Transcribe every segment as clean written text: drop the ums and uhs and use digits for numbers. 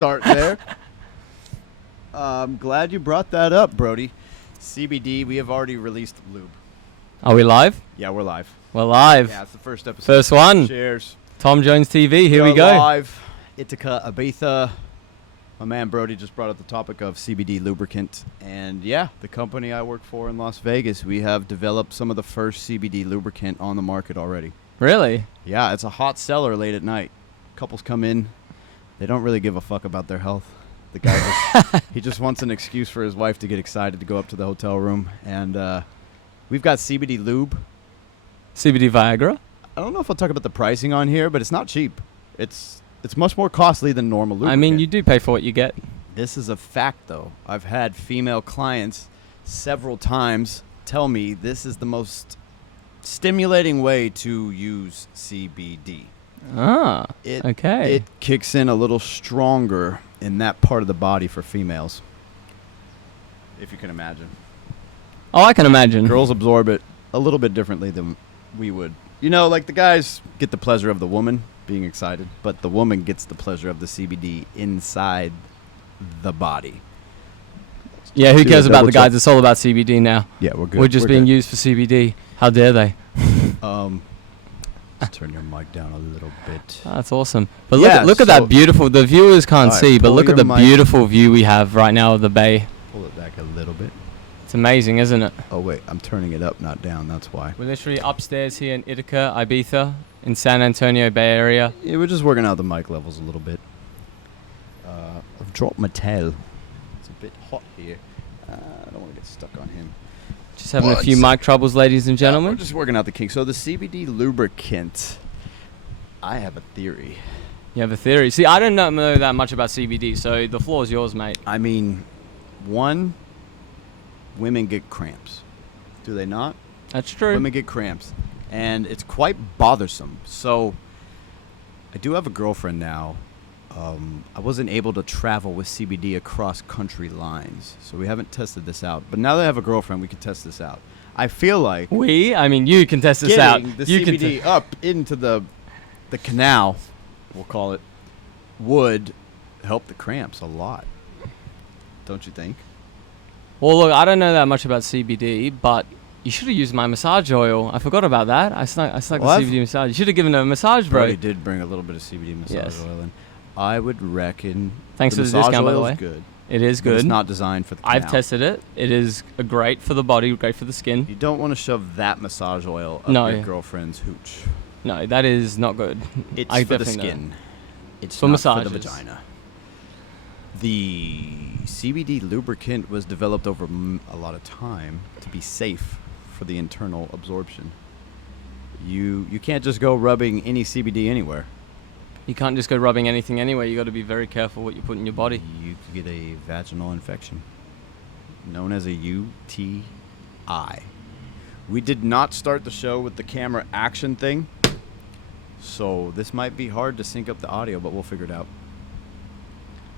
start there. I'm glad you brought that up, Brody. CBD, we have already released lube. Are we live? Yeah, we're live. We're live. Yeah, it's the first episode. First one. Cheers. Tom Jones TV. Here we are go. Live. Itaca, Ibiza. My man Brody just brought up the topic of CBD lubricant. And yeah, the company I work for in Las Vegas, we have developed some of the first CBD lubricant on the market already. Really? Yeah, it's a hot seller late at night. Couples come in. They don't really give a fuck about their health. The guy he just wants an excuse for his wife to get excited to go up to the hotel room. And we've got CBD lube. CBD Viagra? I don't know if I'll talk about the pricing on here, but it's not cheap. It's much more costly than normal lubricant. I mean, you do pay for what you get. This is a fact, though. I've had female clients several times tell me this is the most stimulating way to use CBD. Ah, okay. It kicks in a little stronger in that part of the body for females, if you can imagine. Oh, I can imagine. Girls absorb it a little bit differently than we would. You know, like the guys get the pleasure of the woman being excited, but the woman gets the pleasure of the CBD inside the body. Yeah, who cares about the guys? It's all about CBD now. Yeah, we're good. We're just being used for CBD. How dare they? Let's turn your mic down a little bit. That's awesome. But Yeah, look at so- that beautiful. The viewers can't Alright, see, but pull look at your the mic. beautiful view we have right now of the bay. Pull it back a little bit. It's amazing, isn't it? Oh, wait. I'm turning it up, not down. That's why. We're literally upstairs here in Itaca, Ibiza, in San Antonio Bay Area. Yeah, we're just working out the mic levels a little bit. I've dropped my tail. It's a bit hot here. I don't want to get stuck on him. Just having a few mic troubles, ladies and Yeah, gentlemen. we're just working out the kinks. So the CBD lubricant, I have a theory. You have a theory. See, I don't know that much about CBD, so the floor is yours, mate. I mean, one, women get cramps. Do they not? That's true. Women get cramps. And it's quite bothersome. So I do have a girlfriend now. I wasn't able to travel with CBD across country lines, so we haven't tested this out. But now that I have a girlfriend, we can test this out. I feel like I mean, you can test this out. getting the You can CBD up into the canal, we'll call it, would help the cramps a lot. Don't you think? Well, look, I don't know that much about CBD, but you should have used my massage oil. I forgot about that. I snuck the CBD massage. You should have given a massage, bro. Brody did bring a little bit of CBD massage oil in. I would reckon Thanks for the massage discount, by the oil way. is good. It is But good. it's not designed for the canal. I've tested it. It is great for the body, great for the skin. You don't want to shove that massage oil up No. your girlfriend's hooch. No, that is not good. It's I for the definitely know. skin. It's For not massages. for the vagina. The CBD lubricant was developed over a lot of time to be safe for the internal absorption. You can't just go rubbing any CBD anywhere. You can't just go rubbing anything anywhere. You got to be very careful what you put in your body. You could get a vaginal infection known as a UTI. We did not start the show with the camera action thing, so this might be hard to sync up the audio, but we'll figure it out.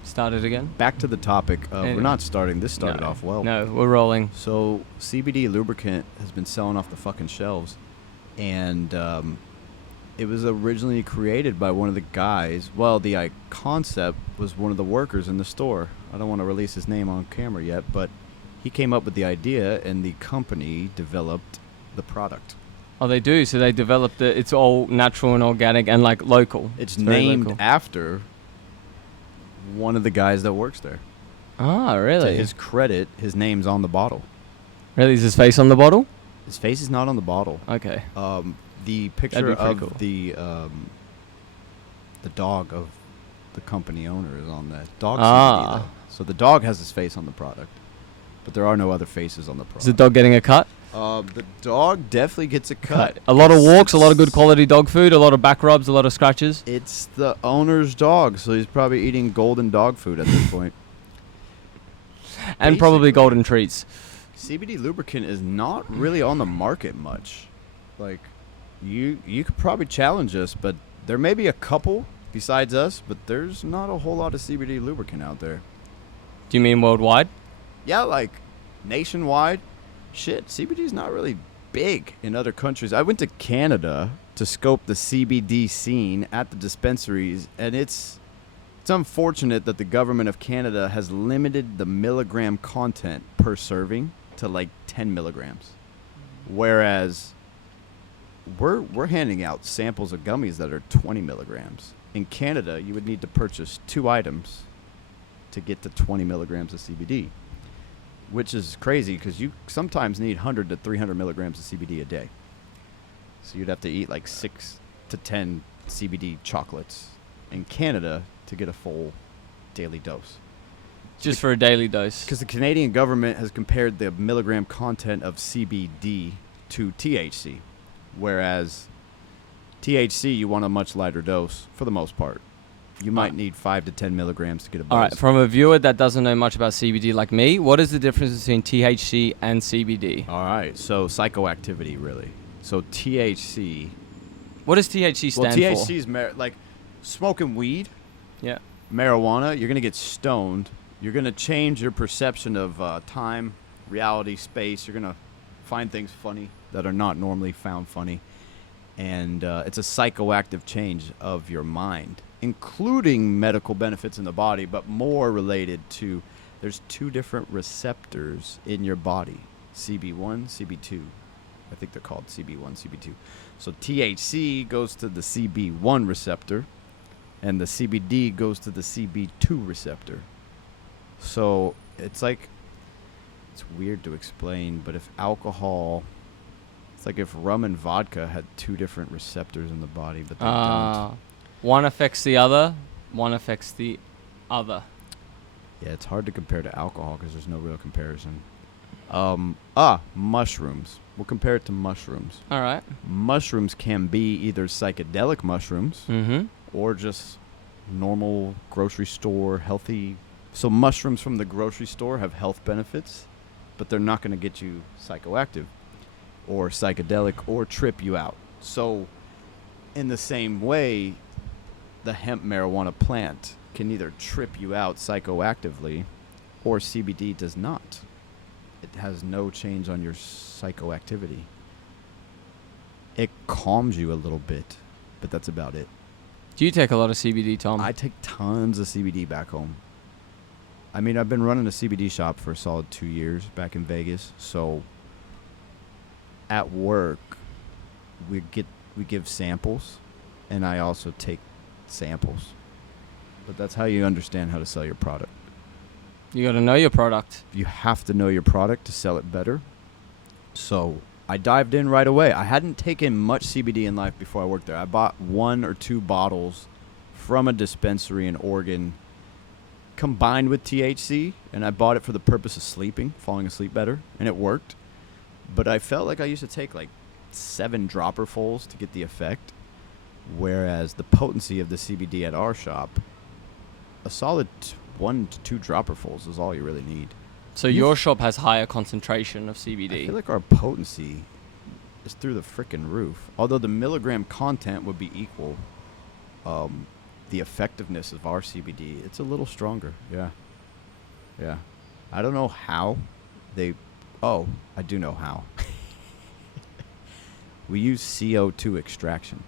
Start it again. Back to the topic. We're not starting. This started No. off well. No, we're rolling. So CBD lubricant has been selling off the fucking shelves, and it was originally created by one of the guys. Well, the concept was one of the workers in the store. I don't want to release his name on camera yet, but he came up with the idea, and the company developed the product. Oh, they do. So they developed it. It's all natural and organic and like local. It's very named local. after one of the guys that works there. Ah, To really? his credit, his name's on the bottle. Really? Is his face on the bottle? His face is not on the bottle. Okay. The picture be pretty of cool. the dog of the company owner is on that dog. Ah. CBD, though. So the dog has his face on the product, but there are no other faces on the product. Is the dog getting a cut? The dog definitely gets a cut. A lot of walks, a lot of good quality dog food, a lot of back rubs, a lot of scratches. It's the owner's dog, so he's probably eating golden dog food at this point. And probably Basically. golden treats. CBD lubricant is not really on the market much. Like, you could probably challenge us, but there may be a couple besides us, but there's not a whole lot of CBD lubricant out there. Do you mean worldwide? Yeah, like nationwide. Shit, CBD's not really big in other countries. I went to Canada to scope the CBD scene at the dispensaries, and it's It's unfortunate that the government of Canada has limited the milligram content per serving to like 10 milligrams. Whereas we're handing out samples of gummies that are 20 milligrams. In Canada, you would need to purchase 2 items to get to 20 milligrams of CBD, which is crazy because you sometimes need 100 to 300 milligrams of CBD a day. So you'd have to eat like 6 to 10 CBD chocolates in Canada to get a full daily dose. Just for a daily dose. Because the Canadian government has compared the milligram content of CBD to THC, whereas THC, you want a much lighter dose for the most part. You might need 5 to 10 milligrams to get a buzz. All right, from a viewer that doesn't know much about CBD like me, what is the difference between THC and CBD? All right, so psychoactivity, really. So THC... What does THC stand well, for? THC is like smoking weed, yeah, marijuana. You're going to get stoned. You're going to change your perception of time, reality, space. You're going to find things funny that are not normally found funny. And it's a psychoactive change of your mind, including medical benefits in the body, but more related to there's 2 different receptors in your body, CB1, CB2. I think they're called CB1, CB2. So THC goes to the CB1 receptor, and the CBD goes to the CB2 receptor. So it's like, it's weird to explain, but if alcohol, it's like if rum and vodka had 2 different receptors in the body, but they don't. One affects the other, one affects the other. Yeah, it's hard to compare to alcohol because there's no real comparison. Mushrooms. We'll compare it to mushrooms. All right. Mushrooms can be either psychedelic mushrooms or just normal grocery store healthy. So mushrooms from the grocery store have health benefits, but they're not going to get you psychoactive or psychedelic or trip you out. So in the same way, the hemp marijuana plant can either trip you out psychoactively or CBD does not. It has no change on your psychoactivity. It calms you a little bit, but that's about it. Do you take a lot of CBD, Tom? I take tons of CBD back home. I mean, I've been running a CBD shop for a solid 2 years back in Vegas. So at work, we give samples, and I also take samples. But that's how you understand how to sell your product. You got to know your product. You have to know your product to sell it better. So I dived in right away. I hadn't taken much CBD in life before I worked there. I bought 1 or 2 bottles from a dispensary in Oregon combined with THC, and I bought it for the purpose of sleeping, falling asleep better, and it worked. But I felt like I used to take like 7 dropperfuls to get the effect, whereas the potency of the CBD at our shop, a solid 1 to 2 dropperfuls is all you really need. So your shop has higher concentration of CBD. I feel like our potency is through the frickin' roof. Although the milligram content would be equal, the effectiveness of our CBD, it's a little stronger. Yeah. Yeah. I don't know how they... Oh, I do know how. We use CO2 extraction.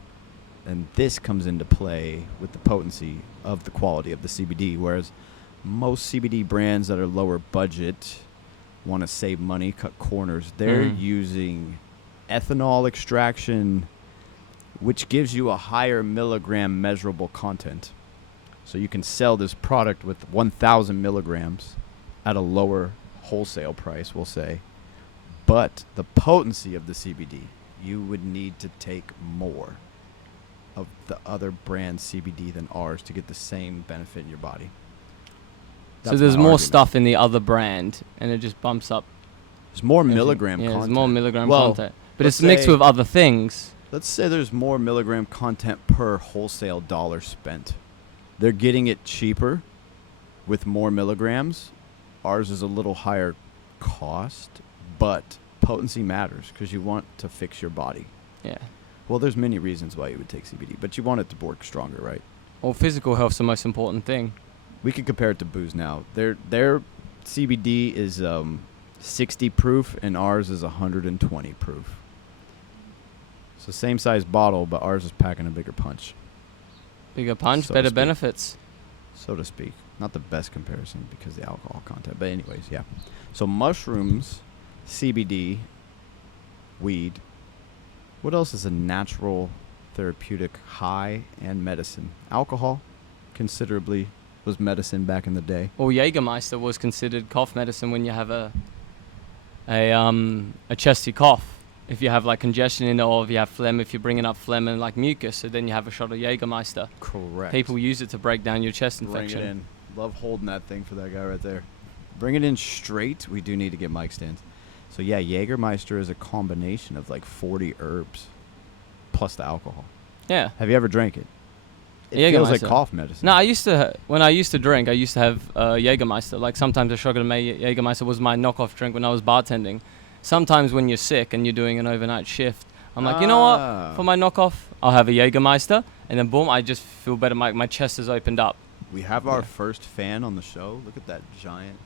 And this comes into play with the potency of the quality of the CBD, whereas most CBD brands that are lower budget want to save money, cut corners. They're using ethanol extraction, which gives you a higher milligram measurable content. So you can sell this product with 1,000 milligrams at a lower wholesale price, we'll say. But the potency of the CBD, you would need to take more of the other brand CBD than ours to get the same benefit in your body. So there's more stuff in the other brand, and it just bumps up. There's more milligram content. There's more milligram content. But it's mixed with other things. Let's say there's more milligram content per wholesale dollar spent. They're getting it cheaper with more milligrams. Ours is a little higher cost, but potency matters because you want to fix your body. Yeah. Well, there's many reasons why you would take CBD, but you want it to work stronger, right? Well, physical health's the most important thing. We can compare it to booze now. Their CBD is 60 proof, and ours is 120 proof. So same size bottle, but ours is packing a bigger punch. Bigger punch, So better to speak. benefits. so to speak. Not the best comparison because of the alcohol content. But anyways, yeah. So mushrooms, CBD, weed. What else is a natural therapeutic high and medicine? Alcohol, considerably, was medicine back in the day. Well, Jägermeister was considered cough medicine when you have a chesty cough. If you have like congestion in it, or if you have phlegm, if you're bringing up phlegm and like mucus, so then you have a shot of Jägermeister. Correct. People use it to break down your chest infection. Bring it in. Love holding that thing for that guy right there. Bring it in straight. We do need to get mic stands. So yeah, Jägermeister is a combination of like 40 herbs plus the alcohol. Yeah. Have you ever drank it? It feels like Jägermeister. cough medicine. No, when I used to drink, I used to have Jägermeister. Like sometimes a shot of Jägermeister was my knockoff drink when I was bartending. Sometimes when you're sick and you're doing an overnight shift, I'm like, you know what? For my knockoff, I'll have a Jägermeister, and then boom, I just feel better. My chest has opened up. We have our first fan on the show. Look at that giant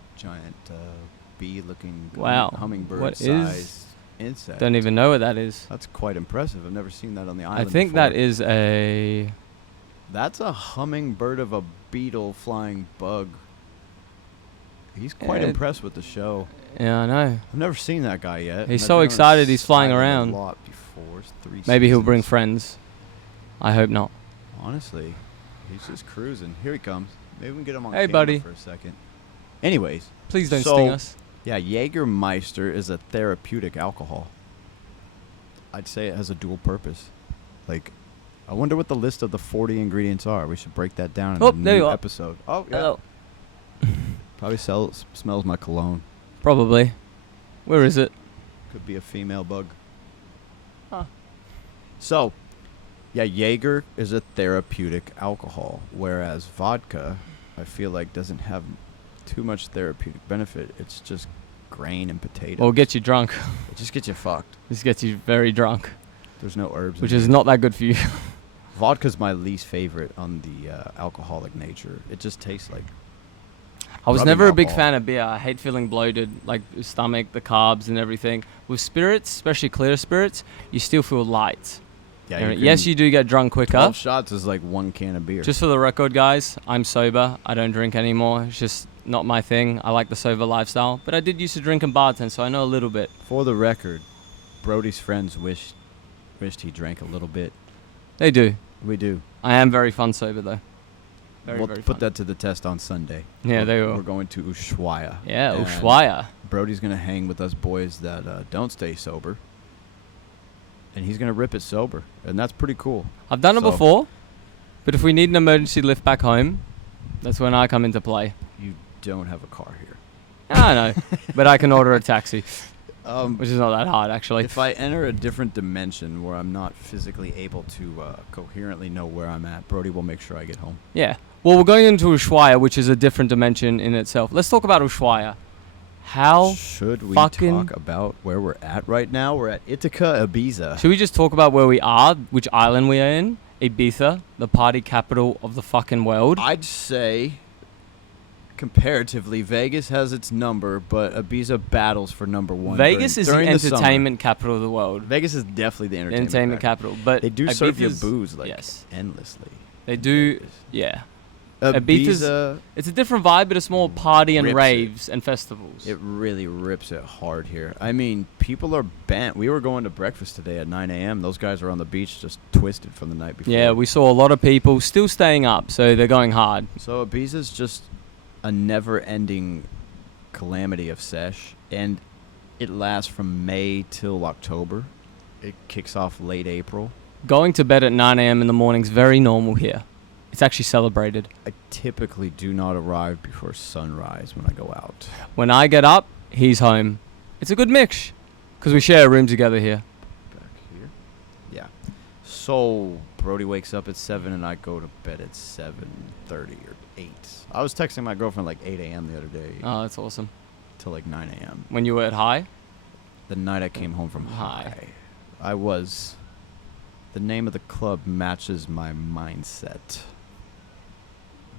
bee-looking hummingbird-sized insect. Don't even know what that is. That's quite impressive. I've never seen that on the island I think before. that is a... That's a hummingbird of a beetle flying bug. He's quite impressed with the show. Yeah, I know. I've never seen that guy yet. He's so excited he's flying A around. lot before. It's 3 Maybe he'll seasons. bring friends. I hope not. Honestly, he's just cruising. Here he comes. Maybe we can get him on Hey, camera buddy. for a second. Anyways. Please don't So- sting us. Yeah, Jägermeister is a therapeutic alcohol. I'd say it has a dual purpose. Like, I wonder what the list of the 40 ingredients are. We should break that down in Oh, the there you new are. episode. Oh, yeah. Hello. Probably smells my cologne. Probably. Where is it? Could be a female bug. Huh. So, yeah, Jaeger is a therapeutic alcohol, whereas vodka, I feel like, doesn't have too much therapeutic benefit. It's just grain and potato. Or get you drunk. It just gets you fucked. This gets you very drunk, There's no herbs. which in is it. not that good for you. Vodka's my least favorite on the alcoholic nature. It just tastes like... I was rubbing never a big alcohol. fan of beer. I hate feeling bloated, like stomach, the carbs and everything. With spirits, especially clear spirits, you still feel light. Yeah, Yes, you do get drunk quicker. 12 shots is like 1 can of beer. Just for the record, guys, I'm sober. I don't drink anymore. It's just not my thing. I like the sober lifestyle. But I did used to drink and bartend, so I know a little bit. For the record, Brody's friends wished he drank a little bit. They do. We do. I am very fun sober, though. Very, We'll very put fun. that to the test on Sunday. Yeah, they will. We're going to Ushuaia. Yeah, And Ushuaia. Brody's going to hang with us boys that don't stay sober. And he's going to rip it sober. And that's pretty cool. I've done it So- before, but if we need an emergency lift back home, that's when I come into play. You don't have a car here. I know, but I can order a taxi, Um, which is not that hard, actually. if I enter a different dimension where I'm not physically able to coherently know where I'm at, Brody will make sure I get home. Yeah. Well, we're going into Ushuaia, which is a different dimension in itself. Let's talk about Ushuaia. How Should we fucking- talk about where we're at right now? We're at Itaca, Ibiza. Should we just talk about where we are, which island we are in? Ibiza, the party capital of the fucking world. I'd say, comparatively, Vegas has its number, but Ibiza battles for number 1. Vegas is the during summer. entertainment capital of the world. Vegas is definitely the Entertainment capital. But They do serve you Ibiza's- booze like yes. endlessly. They do, Vegas. yeah. Ibiza, Ibiza's- It's a different vibe, but it's more party and Rips it. raves and festivals. it really rips it hard here. I mean, people are bent. We were going to breakfast today at 9 a.m. Those guys are on the beach just twisted from the night before. Yeah, we saw a lot of people still staying up, so they're going hard. So Ibiza's just a never-ending calamity of sesh, and it lasts from May till October. It kicks off late April. Going to bed at 9 a.m. in the morning is very normal here. It's actually celebrated. I typically do not arrive before sunrise when I go out. When I get up, he's home. It's a good mix, because we share a room together here. Back here. Yeah. So Brody wakes up at 7 and I go to bed at 7:30 or 8. I was texting my girlfriend like 8 a.m. the other day Oh, that's awesome. till like 9 a.m. When you were at high? The night I came home from High. high. I was... The name of the club matches my mindset.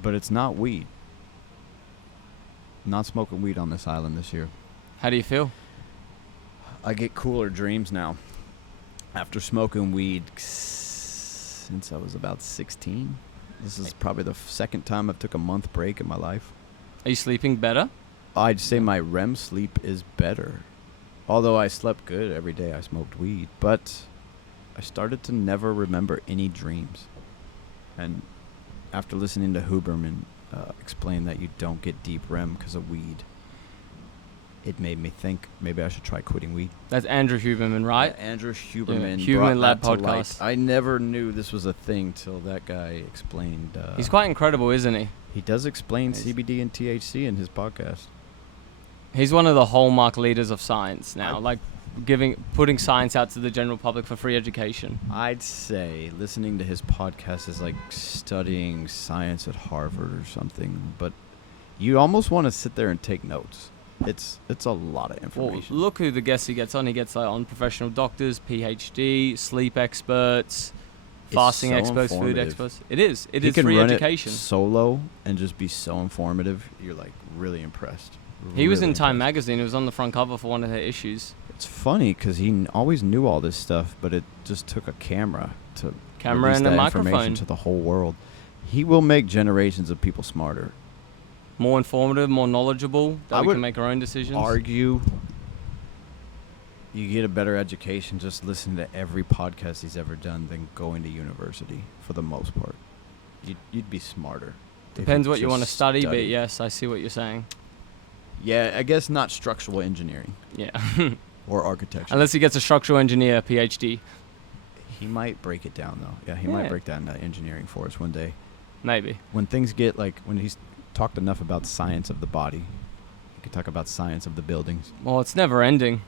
But it's not weed. Not smoking weed on this island this year. How do you feel? I get cooler dreams now. After smoking weed since I was about 16. This is probably the second time I've took a month break in my life. Are you sleeping better? I'd say my REM sleep is better. Although I slept good every day I smoked weed. But I started to never remember any dreams. And after listening to Huberman explain that you don't get deep REM because of weed, it made me think maybe I should try quitting weed. That's Andrew Huberman, right? Yeah, Andrew Huberman. Yeah, Huberman Lab brought that to podcast. light. I never knew this was a thing till that guy explained. He's quite incredible, isn't he? He does explain CBD and THC in his podcast. He's one of the hallmark leaders of science now, putting science out to the general public for free education. I'd say listening to his podcast is like studying science at Harvard or something, but you almost want to sit there and take notes. It's a lot of information. Well, look who the guests he gets on. He gets on professional doctors, PhD, sleep experts, fasting experts, food experts. It is free education. It solo and just be so informative. You're like really impressed. He was in Time magazine. He was on the front cover for one of their issues. It's funny because he always knew all this stuff, but it just took a camera to release and that a information microphone to the whole world. He will make generations of people smarter. More informative, more knowledgeable, that I we would can make our own decisions. Argue you get a better education just listening to every podcast he's ever done than going to university for the most part. You'd be smarter. Depends what you want to study, but yes, I see what you're saying. Yeah, I guess not structural engineering. Yeah. Or architecture. Unless he gets a structural engineer PhD. He might break it down, though. Yeah, he might break down engineering for us one day. Maybe. When things get, when he's talked enough about science of the body, he could talk about science of the buildings. Well, it's never ending.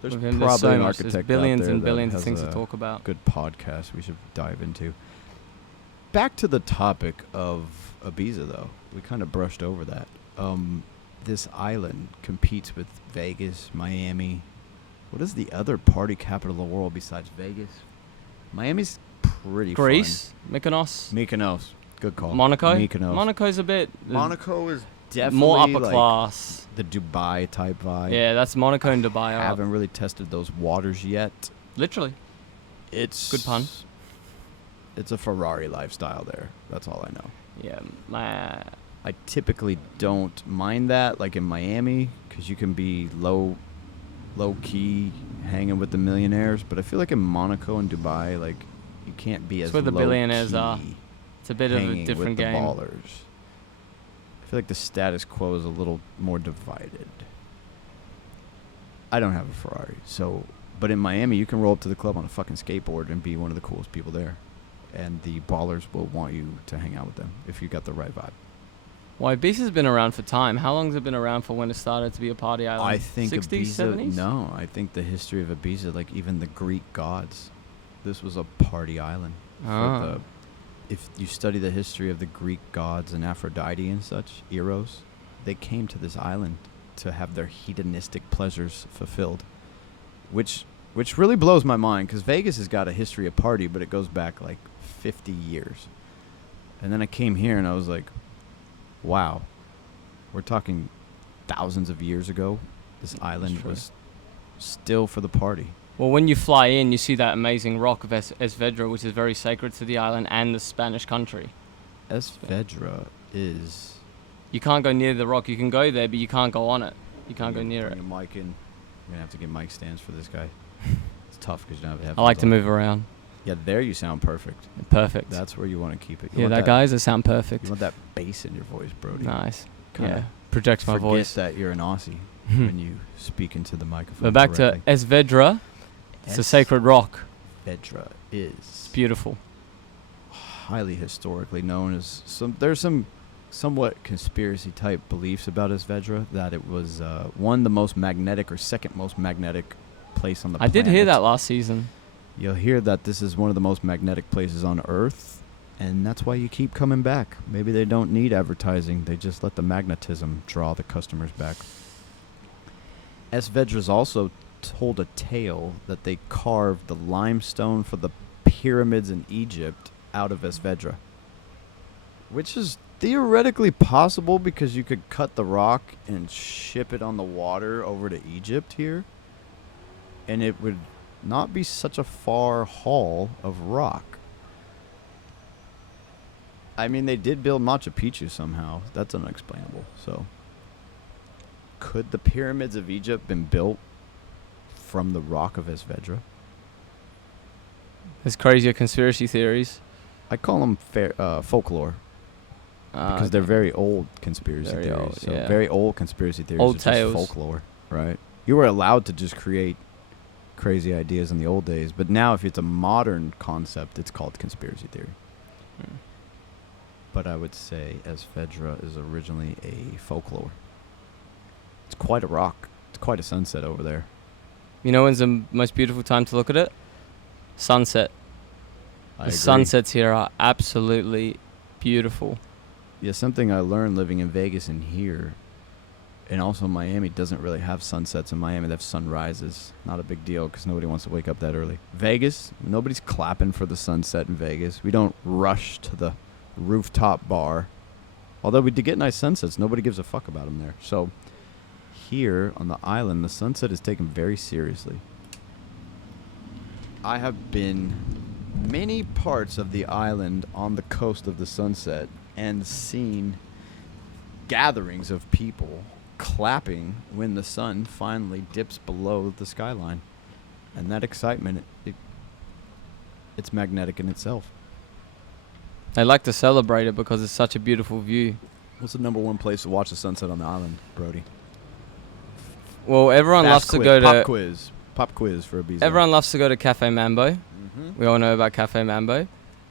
There's probably so an architect There's billions out there and billions that of things has to talk about. Good podcast we should dive into. Back to the topic of Ibiza, though. We kind of brushed over that. This island competes with Vegas, Miami. What is the other party capital of the world besides Vegas? Miami's pretty Greece, fun. Mykonos. Good call. Monaco. Mykonos. Monaco's a bit Monaco is definitely more upper class. The Dubai type vibe. Yeah, that's Monaco and Dubai. I haven't really tested those waters yet. Literally. It's good pun. It's a Ferrari lifestyle there. That's all I know. Yeah, I typically don't mind that, like in Miami, because you can be low key hanging with the millionaires. But I feel like in Monaco and Dubai, you can't be as where the billionaires are. It's a bit of a different with game. The ballers. I feel like the status quo is a little more divided. I don't have a Ferrari, but in Miami, you can roll up to the club on a fucking skateboard and be one of the coolest people there. And the ballers will want you to hang out with them if you got the right vibe. Well, Ibiza's been around for time. How long has it been around for when it started to be a party island? I think 60s, Ibiza, 70s? No, I think the history of Ibiza, even the Greek gods, this was a party island. If you study the history of the Greek gods and Aphrodite and such, Eros, they came to this island to have their hedonistic pleasures fulfilled, which really blows my mind because Vegas has got a history of party, but it goes back 50 years. And then I came here and I was like, wow, we're talking thousands of years ago. This island was still for the party. Well, when you fly in, you see that amazing rock of Esvedra, which is very sacred to the island and the Spanish country. Esvedra is... You can't go near the rock. You can go there, but you can't go on it. You can't go near it. Bring a mic in. We're going to have to get mic stands for this guy. It's tough because you don't have headphones. I like to move around. Yeah, there you sound perfect. Perfect. That's where you want to keep it. Guys, I sound perfect. You want that bass in your voice, Brody. Nice. Projects my voice. Forget that you're an Aussie when you speak into the microphone. But back to Esvedra. It's a sacred rock. Esvedra is... It's beautiful. Highly historically known as... There's some somewhat conspiracy type beliefs about Esvedra, that it was the most magnetic or second most magnetic place on the planet. I did hear that last season. You'll hear that this is one of the most magnetic places on Earth, and that's why you keep coming back. Maybe they don't need advertising. They just let the magnetism draw the customers back. Esvedra's also told a tale that they carved the limestone for the pyramids in Egypt out of Esvedra, which is theoretically possible because you could cut the rock and ship it on the water over to Egypt here, and it would not be such a far haul of rock. I mean, they did build Machu Picchu somehow. That's unexplainable. So, could the pyramids of Egypt been built from the rock of Esvedra? There's crazier conspiracy theories. I call them folklore because they're very old conspiracy Very theories. old, So yeah. very old conspiracy theories Old are tales. just folklore, right? You were allowed to just create crazy ideas in the old days, but now if it's a modern concept, it's called conspiracy theory. But I would say Esvedra is originally a folklore. It's quite a rock. It's quite a sunset over there. You know when's the most beautiful time to look at it? Sunset. I The agree. sunsets here are absolutely beautiful. Yeah, something I learned living in Vegas and here, and also Miami doesn't really have sunsets. In Miami, they have sunrises. Not a big deal because nobody wants to wake up that early. Vegas, nobody's clapping for the sunset in Vegas. We don't rush to the rooftop bar. Although we do get nice sunsets, nobody gives a fuck about them there. So here on the island, the sunset is taken very seriously. I have been many parts of the island on the coast of the sunset and seen gatherings of people clapping when the sun finally dips below the skyline. And that excitement, it's magnetic in itself. They like to celebrate it because it's such a beautiful view. What's the number one place to watch the sunset on the island, Brody? Well, everyone loves to go Pop to quiz. Pop quiz for Ibiza. everyone loves to go to Cafe Mambo. Mm-hmm. We all know about Cafe Mambo.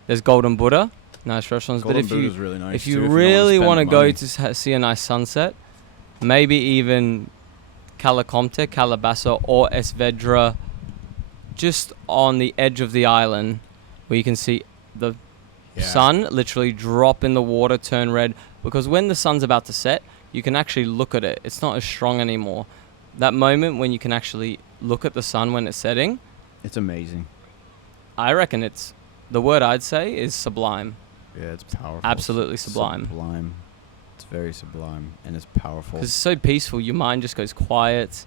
There's Golden Buddha, nice restaurants. Golden but Buddha's really nice if too, you don't really wanna want to spend go money. to see a nice sunset, maybe even Calacomte, Calabasa, or Esvedra, just on the edge of the island, where you can see the sun literally drop in the water, turn red. Because when the sun's about to set, you can actually look at it. It's not as strong anymore. That moment when you can actually look at the sun when it's setting, It's amazing. I reckon it's, the word I'd say is sublime. Yeah, it's powerful. Absolutely sublime. Sublime. It's very sublime and it's powerful. Because it's so peaceful, your mind just goes quiet.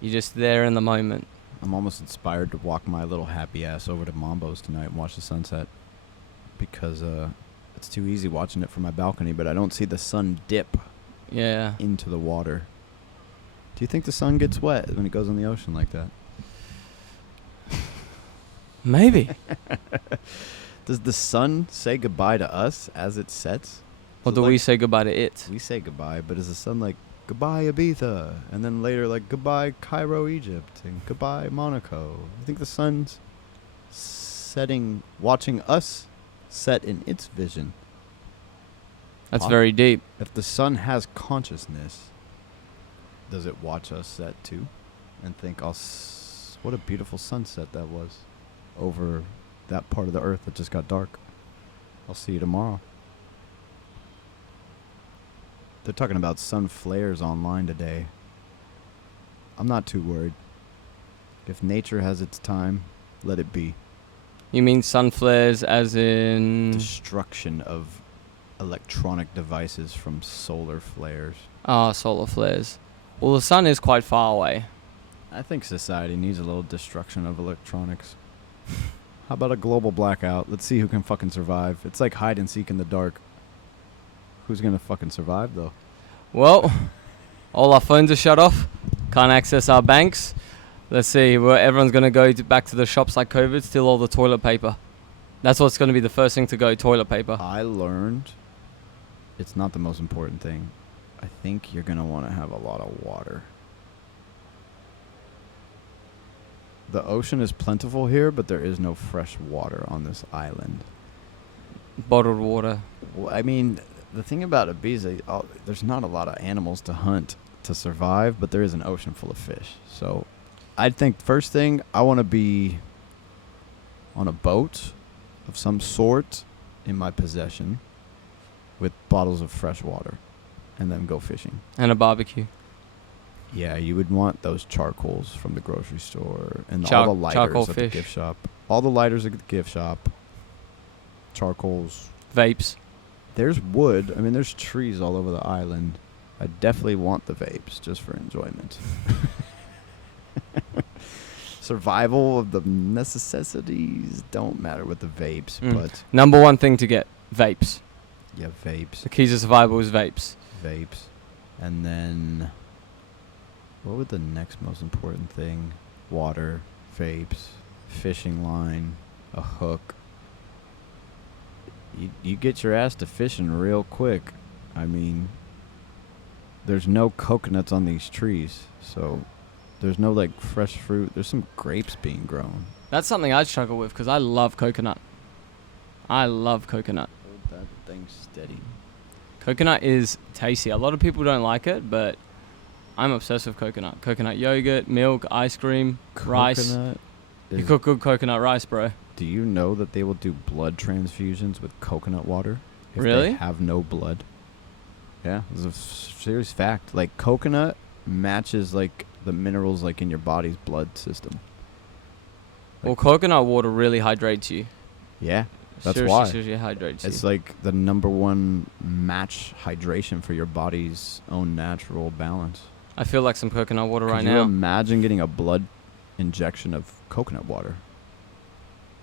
You're just there in the moment. I'm almost inspired to walk my little happy ass over to Mambo's tonight and watch the sunset because it's too easy watching it from my balcony, but I don't see the sun dip Yeah. into the water. Do you think the sun gets wet when it goes in the ocean like that? Maybe. Does the sun say goodbye to us as it sets? Or Is it do we like- say goodbye to it? We say goodbye, but is the sun like, goodbye Ibiza, and then later like, goodbye Cairo, Egypt, and goodbye Monaco? I think the sun's setting, watching us set in its vision. That's Pop- very deep. If the sun has consciousness, does it watch us set too? And think, what a beautiful sunset that was over that part of the earth that just got dark. I'll see you tomorrow. They're talking about sun flares online today. I'm not too worried. If nature has its time, let it be. You mean sun flares as in... Destruction of electronic devices from solar flares. solar flares. Well, the sun is quite far away. I think society needs a little destruction of electronics. How about a global blackout? Let's see who can fucking survive. It's like hide and seek in the dark. Who's gonna fucking survive though? Well, all our phones are shut off. Can't access our banks. Let's see, well, everyone's going to go back to the shops like COVID, steal all the toilet paper. That's what's going to be the first thing to go, toilet paper. I learned it's not the most important thing. I think you're gonna want to have a lot of water. The ocean is plentiful here, but there is no fresh water on this island. Bottled water. Well, I mean, the thing about Ibiza, there's not a lot of animals to hunt to survive, but there is an ocean full of fish. So I'd think first thing, I want to be on a boat of some sort in my possession with bottles of fresh water and then go fishing. And a barbecue. Yeah, you would want those charcoals from the grocery store and Char- all the lighters charcoal at the fish. gift shop. All the lighters at the gift shop. Charcoals. Vapes. There's wood. I mean, there's trees all over the island. I definitely want the vapes just for enjoyment. Survival of the necessities don't matter with the vapes, but Number one thing to get, vapes. Yeah, vapes. The keys to survival is vapes. Vapes. And then, what would the next most important thing? Water, vapes, fishing line, a hook. You get your ass to fishing real quick. I mean, there's no coconuts on these trees, so there's no like fresh fruit. There's some grapes being grown. That's something I struggle with because I love coconut. I love coconut. Hold that thing steady. Coconut is tasty. A lot of people don't like it, but I'm obsessed with coconut. Coconut yogurt, milk, ice cream, rice. You cook good coconut rice, bro. Do you know that they will do blood transfusions with coconut water if Really? they have no blood? Yeah, it's a serious fact. Like, coconut matches like the minerals like in your body's blood system. Well, coconut water really hydrates you. Yeah, that's seriously, why. Seriously hydrates It's you. like the number one match hydration for your body's own natural balance. I feel like some coconut water right Could you now. imagine getting a blood injection of coconut water?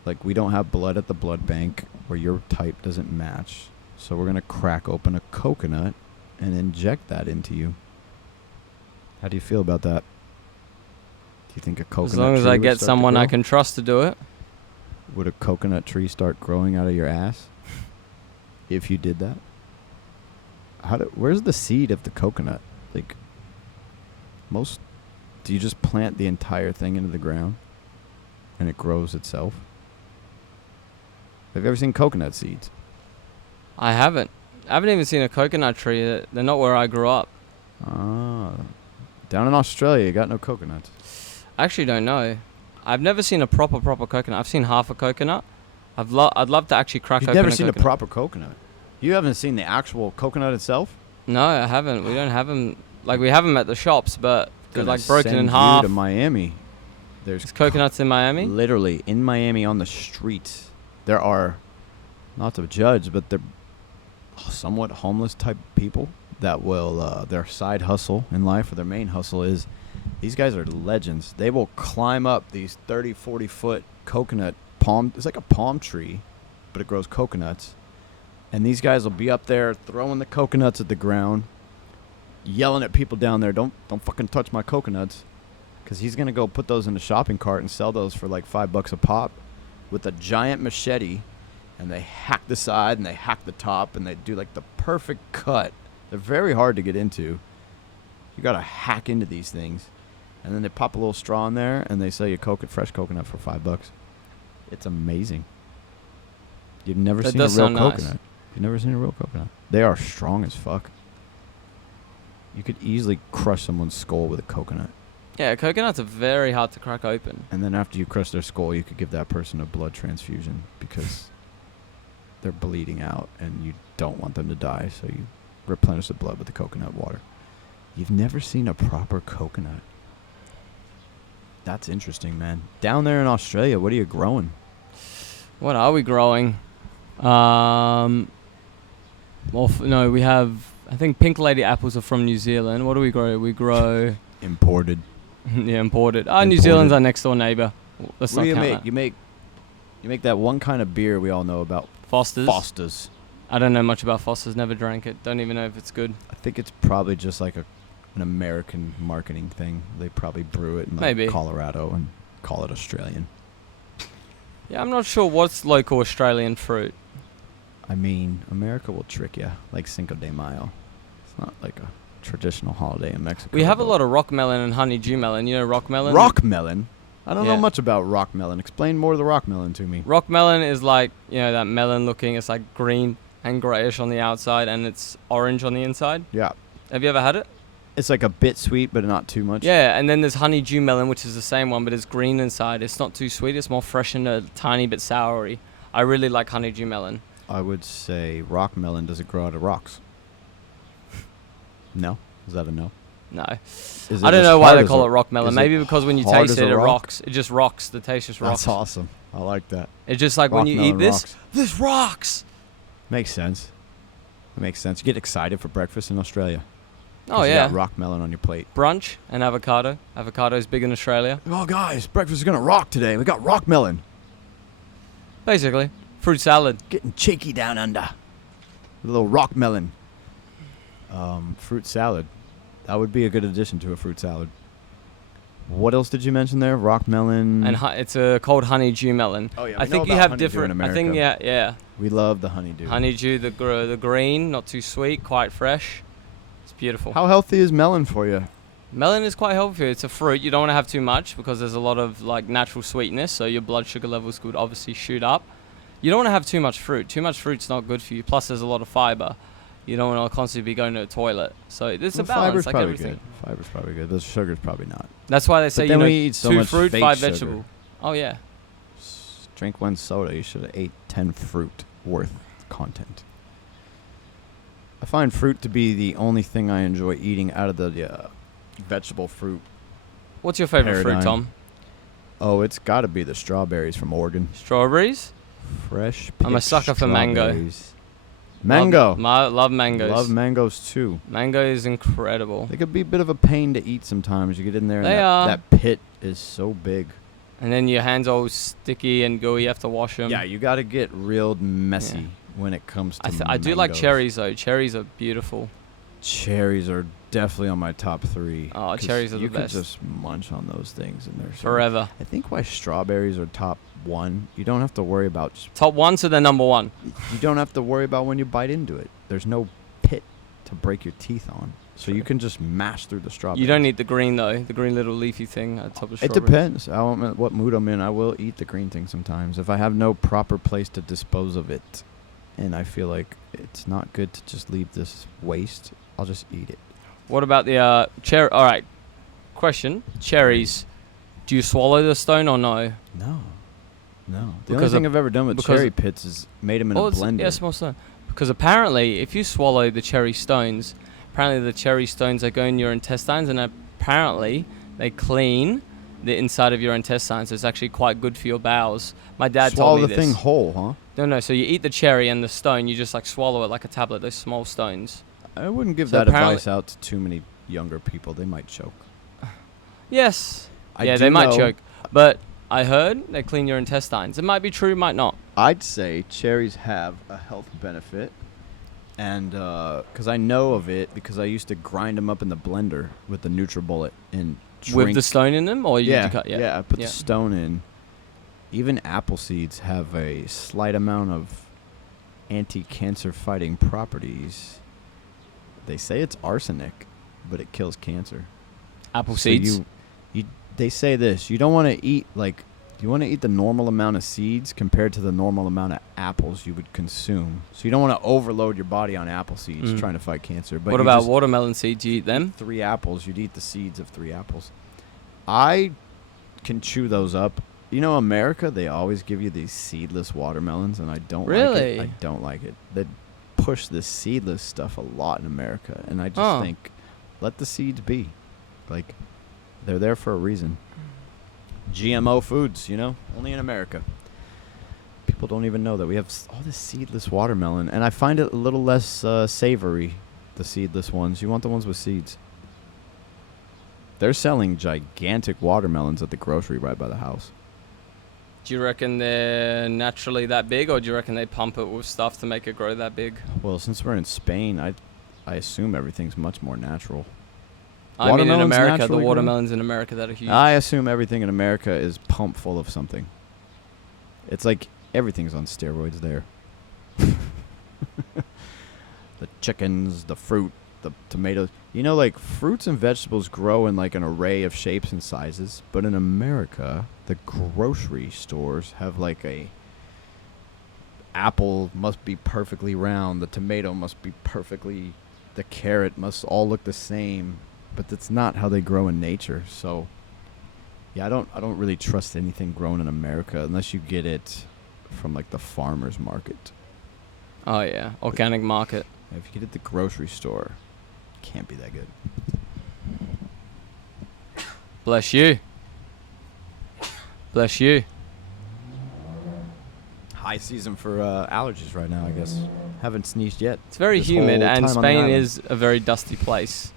Like, we don't have blood at the blood bank where your type doesn't match. So we're going to crack open a coconut and inject that into you. How do you feel about that? Do you think a coconut As long as tree I would get start to someone I grow? can trust to do it. Would a coconut tree start growing out of your ass if you did that? Where's the seed of the coconut? Like, do you just plant the entire thing into the ground and it grows itself? Have you ever seen coconut seeds? I haven't. I haven't even seen a coconut tree. They're not where I grew up. Ah, down in Australia, you got no coconuts. I actually don't know. I've never seen a proper coconut. I've seen half a coconut. I'd love to actually crack You've open never a seen coconut. a proper coconut. You haven't seen the actual coconut itself? No, I haven't. We don't have them. Like, we have them at the shops, but they're Gonna like broken send in you half. to Miami. There's There's coconuts in Miami? literally in Miami on the streets. There are, not to judge, but they're somewhat homeless type people that will, their side hustle in life, or their main hustle is, these guys are legends. They will climb up these 30, 40-foot coconut palm. It's like a palm tree, but it grows coconuts. And these guys will be up there throwing the coconuts at the ground, yelling at people down there, don't fucking touch my coconuts. Because he's going to go put those in a shopping cart and sell those for like $5 a pop with a giant machete. And they hack the side and they hack the top and they do like the perfect cut. They're very hard to get into. You got to hack into these things. And then they pop a little straw in there and they sell you fresh coconut for $5. It's amazing. You've never That seen a does real sound nice. coconut. You've never seen a real coconut. They are strong as fuck. You could easily crush someone's skull with a coconut. Yeah, coconuts are very hard to crack open. And then after you crush their skull, you could give that person a blood transfusion because they're bleeding out and you don't want them to die. So you replenish the blood with the coconut water. You've never seen a proper coconut. That's interesting, man. Down there in Australia, what are you growing? What are we growing? Well, no, we have, I think pink lady apples are from New Zealand. What do we grow? We grow, Imported. yeah, imported. New Imported. Zealand's our next door neighbor. Let's What do not you count make? that. You make that one kind of beer we all know about. Foster's. Foster's. I don't know much about Foster's. Never drank it. Don't even know if it's good. I think it's probably just like an American marketing thing. They probably brew it in like Maybe. Colorado and call it Australian. Yeah, I'm not sure what's local Australian fruit. I mean, America will trick you, like Cinco de Mayo. It's not like a traditional holiday in Mexico. We have a lot of rock melon and honeydew melon. You know rock melon? rock melon. I don't know Yeah. much about rock melon. Explain more of the rock melon to me. Rock melon is like, you know, that melon looking. It's like green and grayish on the outside and it's orange on the inside. Yeah, Have you ever had it? it's like a bit sweet, but not too much. Yeah, and then there's honeydew melon, which is the same one, but it's green inside. It's not too sweet. It's more fresh and a tiny bit soury. I really like honeydew melon. I would say rock melon. Does it grow out of rocks? No. Is that a no? No. Is I don't as know why hard they as call a- it rock melon. is Maybe because when you hard taste as it, a it rock? rocks. It just rocks. The taste just rocks. That's awesome. I like that. It's just like when Rock you melon eat this, rocks. this rocks. Makes sense. It makes sense. You get excited for breakfast in Australia. Oh, 'Cause you yeah. got rock melon on your plate. Brunch and avocado. Avocado is big in Australia. Oh, guys, breakfast is going to rock today. We got rock melon. Basically, fruit salad. Getting cheeky down under. A little rock melon. Fruit salad. That would be a good addition to a fruit salad. What else did you mention there? Rock melon. And it's a cold honeydew melon. Oh, yeah. I think you have different. I think, yeah. We love the honeydew. Honeydew, the green, not too sweet, quite fresh. It's beautiful. How healthy is melon for you? Melon is quite healthy. It's a fruit. You don't want to have too much because there's a lot of like natural sweetness, so your blood sugar levels could obviously shoot up. You don't want to have too much fruit. Too much fruit's not good for you. Plus, there's a lot of fiber. You don't want to constantly be going to the toilet. So it's a balance, like everything. Good. Fiber's probably good. The sugar's probably not. That's why they say, we eat so 2 much fruit, fake 5 sugar. vegetable. Oh, yeah. Drink 1 soda. You should have ate 10 fruit worth content. I find fruit to be the only thing I enjoy eating out of the vegetable fruit. What's your favorite fruit, Tom? Oh, it's got to be the strawberries from Oregon. Strawberries? Fresh. I'm a sucker for mango. Mango. Love mangoes. Love mangoes too. Mango is incredible. They could be a bit of a pain to eat sometimes. You get in there and that pit is so big. And then your hands all sticky and gooey. You have to wash them. Yeah, you got to get real messy when it comes to I do like cherries, though. Cherries are beautiful. Cherries are definitely on my top 3. Oh, cherries are the best. You can just munch on those things and they're forever. I think why strawberries are top 1. You don't have to worry about top 1 to the number 1. You don't have to worry about when you bite into it. There's no pit to break your teeth on, so you can just mash through the strawberries. You don't need the green though, the green little leafy thing at the top of strawberry. It depends. What mood I'm in. I will eat the green thing sometimes if I have no proper place to dispose of it, and I feel like it's not good to just leave this waste. I'll just eat it. What about the cherry? All right, question: cherries. Do you swallow the stone or no? No. The only thing I've ever done with cherry pits is made them in a blender. Yeah, small stone. Because apparently, if you swallow the cherry stones, apparently the cherry stones they go in your intestines, and apparently they clean the inside of your intestines. It's actually quite good for your bowels. My dad told me this. Swallow the thing whole, huh? No. So you eat the cherry and the stone. You just like swallow it like a tablet. Those small stones. I wouldn't give that advice out to too many younger people. They might choke. Yes. They might choke. But I heard they clean your intestines. It might be true, might not. I'd say cherries have a health benefit. And because I know of it because I used to grind them up in the blender with the NutriBullet and drink. With the stone in them? Or I put the stone in. Even apple seeds have a slight amount of anti-cancer fighting properties. They say it's arsenic, but it kills cancer. Apple seeds? They say this. You don't want to eat, you want to eat the normal amount of seeds compared to the normal amount of apples you would consume. So you don't want to overload your body on apple seeds trying to fight cancer. But what about watermelon seeds? Do you eat them? 3 apples. You'd eat the seeds of 3 apples. I can chew those up. You know, America, they always give you these seedless watermelons, and I don't like it. I don't like it. They push the seedless stuff a lot in America, and I just think, let the seeds be. They're there for a reason. GMO foods, only in America. People don't even know that we have all this seedless watermelon, and I find it a little less savory, the seedless ones. You want the ones with seeds. They're selling gigantic watermelons at the grocery right by the house. Do you reckon they're naturally that big, or do you reckon they pump it with stuff to make it grow that big? Well, since we're in Spain, I assume everything's much more natural. I mean, in America, the watermelons in America that are huge. I assume everything in America is pumped full of something. It's like everything's on steroids there. The chickens, the fruit, the tomatoes. Fruits and vegetables grow in an array of shapes and sizes. But in America, the grocery stores have a apple must be perfectly round. The tomato must be perfectly. The carrot must all look the same. But that's not how they grow in nature. So, yeah, I don't really trust anything grown in America unless you get it from the farmer's market. Oh yeah, organic market. If you get it at the grocery store, it can't be that good. Bless you. Bless you. High season for allergies right now, I guess. Haven't sneezed yet. It's very humid, and Spain is a very dusty place.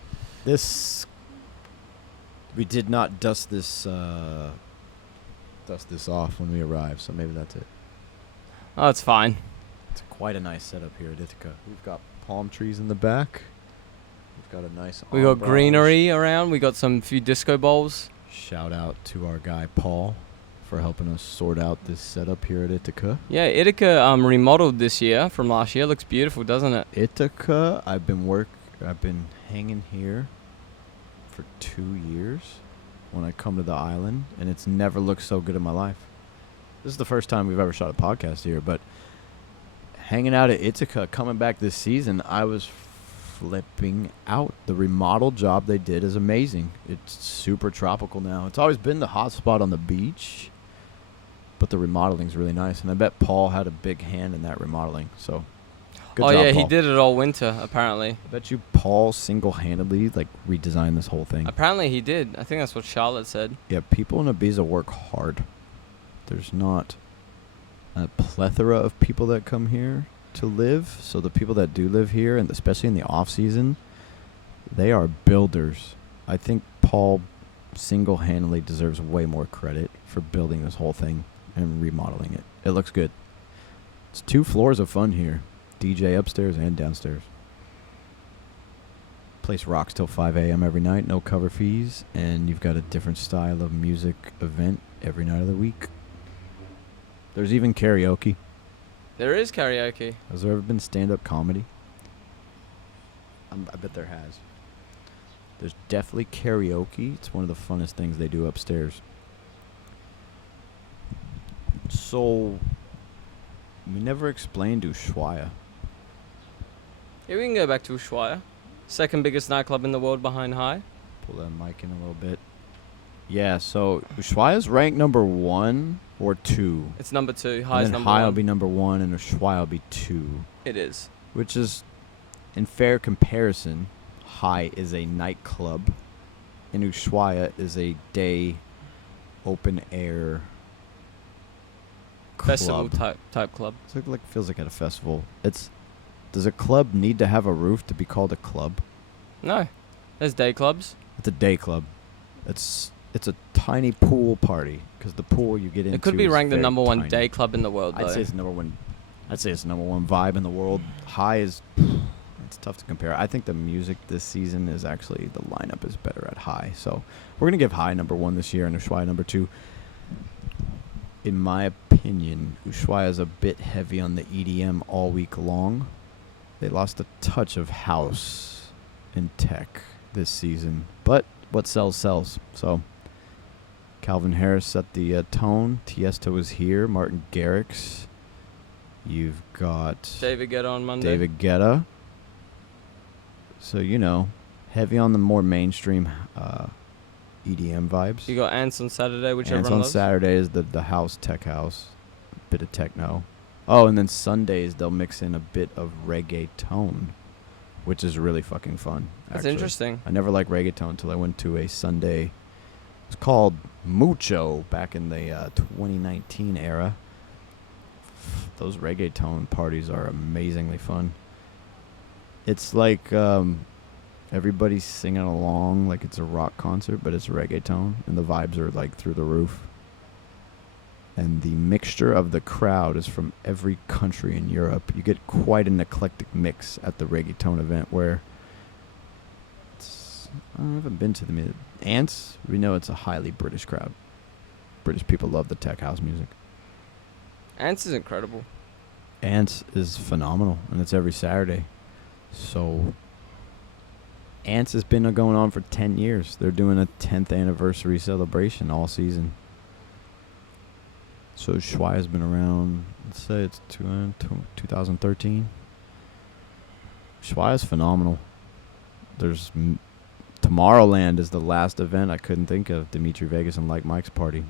We did not dust this off when we arrived, so maybe that's it. Oh, it's fine. It's quite a nice setup here at Ithaca. We've got palm trees in the back. We've got a nice We got ombrage. greenery around. We got some few disco balls. Shout out to our guy Paul for helping us sort out this setup here at Ithaca. Yeah, Itaca remodeled this year from last year. Looks beautiful, doesn't it? Ithaca, I've been hanging here for 2 years when I come to the island, and it's never looked so good in my life. This is the first time we've ever shot a podcast here, but hanging out at Ithaca, coming back this season, I was flipping out. The remodel job they did is amazing. It's super tropical now. It's always been the hot spot on the beach, but the remodeling's really nice, and I bet Paul had a big hand in that remodeling. So, good job, yeah, Paul. he did it all winter, apparently. I bet you Paul single-handedly redesigned this whole thing. Apparently he did. I think that's what Charlotte said. Yeah, people in Ibiza work hard. There's not a plethora of people that come here to live, so the people that do live here, and especially in the off-season, they are builders. I think Paul single-handedly deserves way more credit for building this whole thing and remodeling it. It looks good. It's 2 floors of fun here. DJ upstairs and downstairs. Place rocks till 5 a.m. every night, no cover fees, and you've got a different style of music event every night of the week. There's even karaoke. There is karaoke. Has there ever been stand-up comedy? I bet there has. There's definitely karaoke. It's one of the funnest things they do upstairs. So, we never explained Ushuaia. Yeah, we can go back to Ushuaia. Second biggest nightclub in the world behind High. Pull that mic in a little bit. Yeah, so Ushuaia's ranked number 1 or 2. It's number 2. And High's then number High 1. will be number 1 and Ushuaia will be 2. It is. Which is, in fair comparison, High is a nightclub and Ushuaia is a day open air Festival club. type club. It's like feels like at a festival. Does a club need to have a roof to be called a club? No. There's day clubs. It's a day club. It's a tiny pool party because the pool you get into. It could be is ranked the very number 1 tiny. day club in the world, though. I'd say it's number 1. I'd say it's number 1 vibe in the world. High is. It's tough to compare. I think the music this season is actually the lineup is better at High. So we're gonna give High number 1 this year and Ushuaia number 2. In my opinion, Ushuaia is a bit heavy on the EDM all week long. They lost a touch of house and tech this season, but what sells sells. So Calvin Harris set the tone. Tiesto was here. Martin Garrix. You've got David Guetta on Monday. David Guetta. So, heavy on the more mainstream EDM vibes. You got Ants on Saturday, which Ants everyone on loves. Saturday is the house, tech house. Bit of techno. Oh, and then Sundays they'll mix in a bit of reggaeton, which is really fucking fun. That's actually. interesting. I never liked reggaeton until I went to a Sunday. It was called Mucho back in the 2019 era. Those reggaeton parties are amazingly fun. It's like everybody's singing along like it's a rock concert, but it's reggaeton, and the vibes are like through the roof. And the mixture of the crowd is from every country in Europe. You get quite an eclectic mix at the reggaeton event where I haven't been to the Ants. We know it's a highly British crowd. British people love the tech house music. Ants is incredible. Ants is phenomenal, and it's every Saturday. So Ants has been going on for 10 years. They're doing a 10th anniversary celebration all season. So Ushuaia's been around, let's say it's 2013. Ushuaia's phenomenal. There's Tomorrowland is the last event I couldn't think of. Dimitri Vegas and Like Mike's party.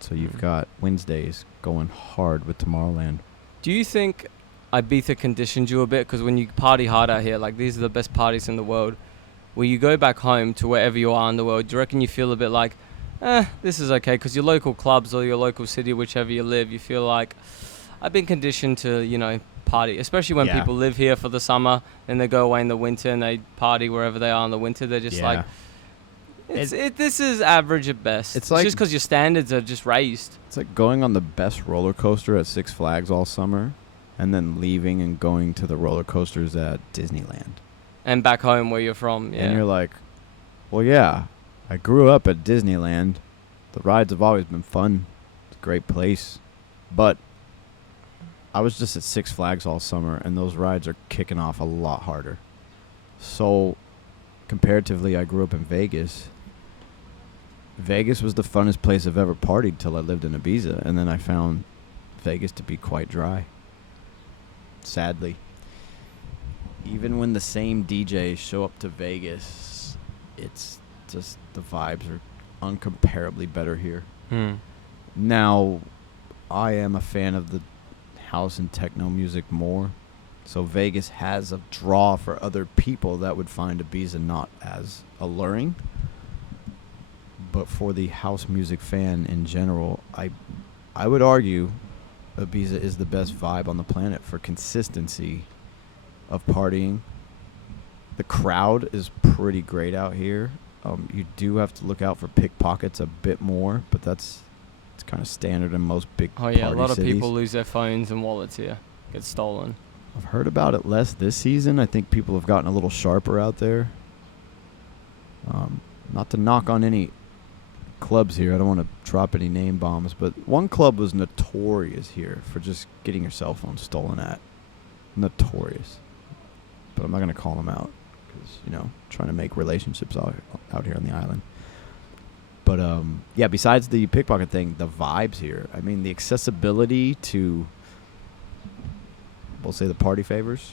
So you've got Wednesdays going hard with Tomorrowland. Do you think Ibiza conditioned you a bit? Because when you party hard out here, like these are the best parties in the world. When you go back home to wherever you are in the world, do you reckon you feel a bit like, this is okay? Because your local clubs or your local city, whichever you live, you feel like, I've been conditioned to, party. Especially when people live here for the summer and they go away in the winter and they party wherever they are in the winter. They're just like, this is average at best. It's like, just because your standards are just raised. It's like going on the best roller coaster at Six Flags all summer and then leaving and going to the roller coasters at Disneyland. And back home where you're from, yeah. And you're like, well, yeah, I grew up at Disneyland. The rides have always been fun. It's a great place. But I was just at Six Flags all summer, and those rides are kicking off a lot harder. So, comparatively, I grew up in Vegas. Vegas was the funnest place I've ever partied till I lived in Ibiza, and then I found Vegas to be quite dry. Sadly. Even when the same DJs show up to Vegas, it's just the vibes are uncomparably better here. Now, I am a fan of the house and techno music more, so Vegas has a draw for other people that would find Ibiza not as alluring. But for the house music fan in general, I would argue Ibiza is the best vibe on the planet for consistency of partying. The crowd is pretty great out here. You do have to look out for pickpockets a bit more, but it's kind of standard in most big party cities. Oh yeah, a lot of people lose their phones and wallets here, get stolen. I've heard about it less this season. I think people have gotten a little sharper out there. Not to knock on any clubs here, I don't want to drop any name bombs, but one club was notorious here for just getting your cell phone stolen at. Notorious. But I'm not going to call them out because, trying to make relationships out here on the island. But, yeah, besides the pickpocket thing, the vibes here. I mean, the accessibility to, we'll say, the party favors,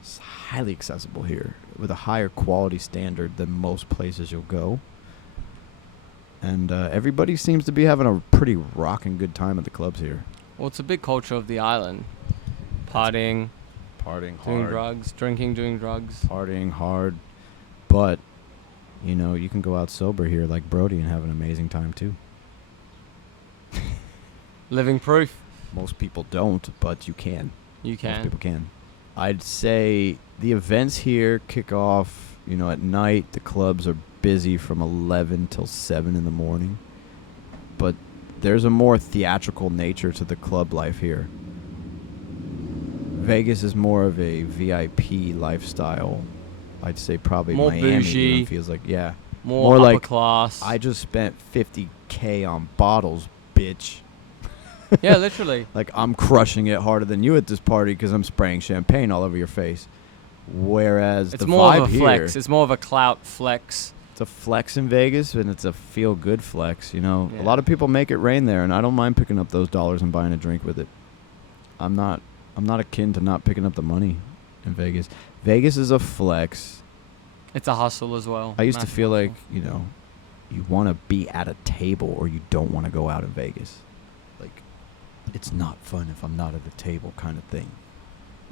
it's highly accessible here with a higher quality standard than most places you'll go. And everybody seems to be having a pretty rocking good time at the clubs here. Well, it's a big culture of the island. Partying hard. Doing drugs. Drinking, doing drugs. Partying hard. But, you can go out sober here like Brody and have an amazing time too. Living proof. Most people don't, but you can. You can. Most people can. I'd say the events here kick off, at night. The clubs are busy from 11 till 7 in the morning. But there's a more theatrical nature to the club life here. Vegas is more of a VIP lifestyle. I'd say probably more Miami bougie, even feels like, yeah. More upper like class. I just spent $50K on bottles, bitch. Yeah, literally. Like, I'm crushing it harder than you at this party because I'm spraying champagne all over your face. Whereas it's the more vibe of a here, flex. It's more of a clout flex. it's a flex in Vegas, and it's a feel-good flex, Yeah. A lot of people make it rain there, and I don't mind picking up those dollars and buying a drink with it. I'm not akin to not picking up the money in Vegas. Vegas is a flex. It's a hustle as well. I used to Massive feel hustle. like, you want to be at a table or you don't want to go out in Vegas. Like, it's not fun if I'm not at a table kind of thing.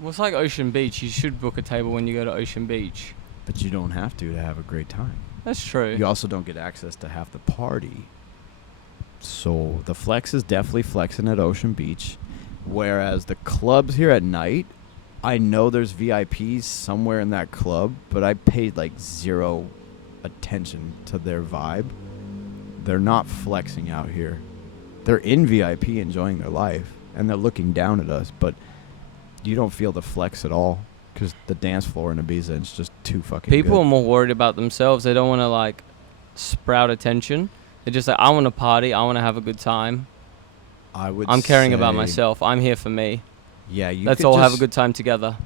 Well, it's like Ocean Beach. You should book a table when you go to Ocean Beach. But you don't have to have a great time. That's true. You also don't get access to half the party. So the flex is definitely flexing at Ocean Beach. Whereas the clubs here at night, I know there's VIPs somewhere in that club, but I paid like zero attention to their vibe. They're not flexing out here. They're in VIP enjoying their life, and they're looking down at us, but you don't feel the flex at all because the dance floor in Ibiza is just too fucking People good. are more worried about themselves. They don't want to, sprout attention. They're just like, I want to party. I want to have a good time. I'm caring about myself. I'm here for me. Yeah, Let's all have a good time together.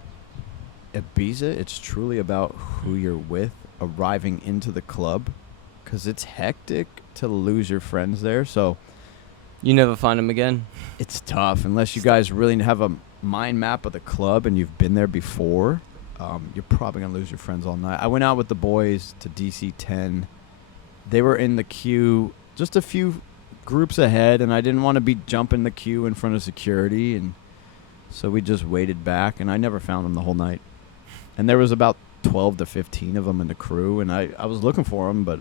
Ibiza, it's truly about who you're with arriving into the club because it's hectic to lose your friends there. So You never find them again. it's tough unless you guys really have a mind map of the club and you've been there before. You're probably going to lose your friends all night. I went out with the boys to DC 10. They were in the queue just a few groups ahead, and I didn't want to be jumping the queue in front of security, and so we just waited back, and I never found them the whole night. And there was about 12 to 15 of them in the crew, and I was looking for them, but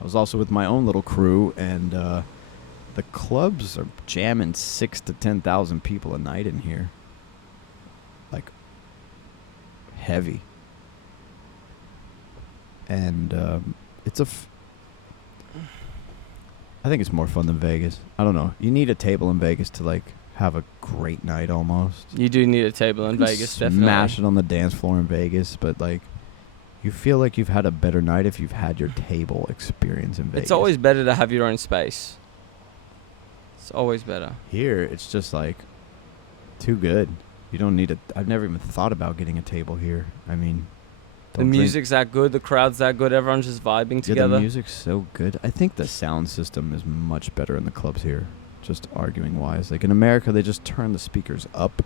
I was also with my own little crew, and the clubs are jamming 6,000 to 10,000 people a night in here. Like, heavy. And I think it's more fun than Vegas. I don't know. You need a table in Vegas to have a great night almost. You do need a table in Vegas, definitely. Smash it on the dance floor in Vegas, but like, you feel like you've had a better night if you've had your table experience in Vegas. It's always better to have your own space. It's always better. Here, it's just like too good. You don't need it. I've never even thought about getting a table here. I mean, The music's that good, the crowd's that good, everyone's just vibing together. Yeah, the music's so good. I think the sound system is much better in the clubs here, just arguing wise. Like in America, they just turn the speakers up,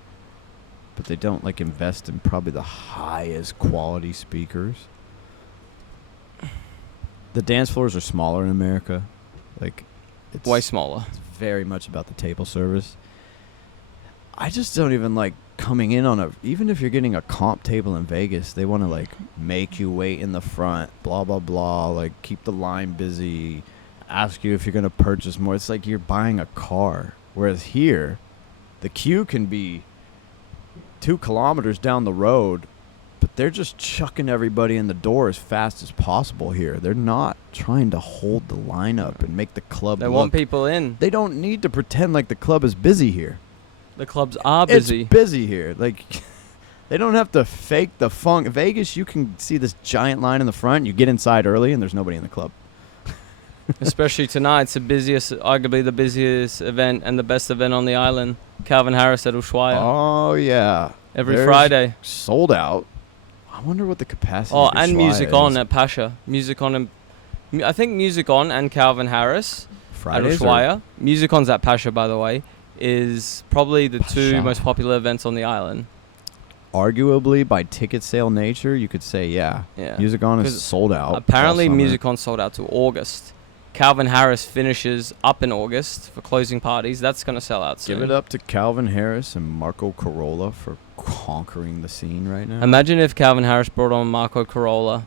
but they don't like invest in probably the highest quality speakers. The dance floors are smaller in America. Like, it's way smaller. It's very much about the table service. I just don't even like coming in on a, even if you're getting a comp table in Vegas, they want to like make you wait in the front, blah blah blah, like keep the line busy, ask you if you're going to purchase more. It's like you're buying a car. Whereas here, the queue can be 2 kilometers down the road, but they're just chucking everybody in the door as fast as possible here. They're not trying to hold the line up and make the club They look. want people in. They don't need to pretend like the club is busy here. The clubs are busy. It's busy here. Like, they don't have to fake the funk. Vegas, you can see this giant line in the front. You get inside early, and there's nobody in the club. Especially tonight. It's the busiest, arguably the busiest event and the best event on the island. Calvin Harris at Ushuaia. Oh, yeah. Every There's Friday. Sold out. I wonder what the capacity Oh, of and Ushuaia Music is. On at Pasha. Music On and I think Music On and Calvin Harris Fridays at Ushuaia. Music On's at Pasha, by the way, is probably the two Pasha. most popular events on the island. Arguably, by ticket sale nature, you could say, yeah. Yeah. Music On 'Cause is sold out. Apparently, all summer. Music On sold out to August. Calvin Harris finishes up in August for closing parties. That's going to sell out soon. Give it up to Calvin Harris and Marco Corolla for conquering the scene right now. Imagine if Calvin Harris brought on Marco Corolla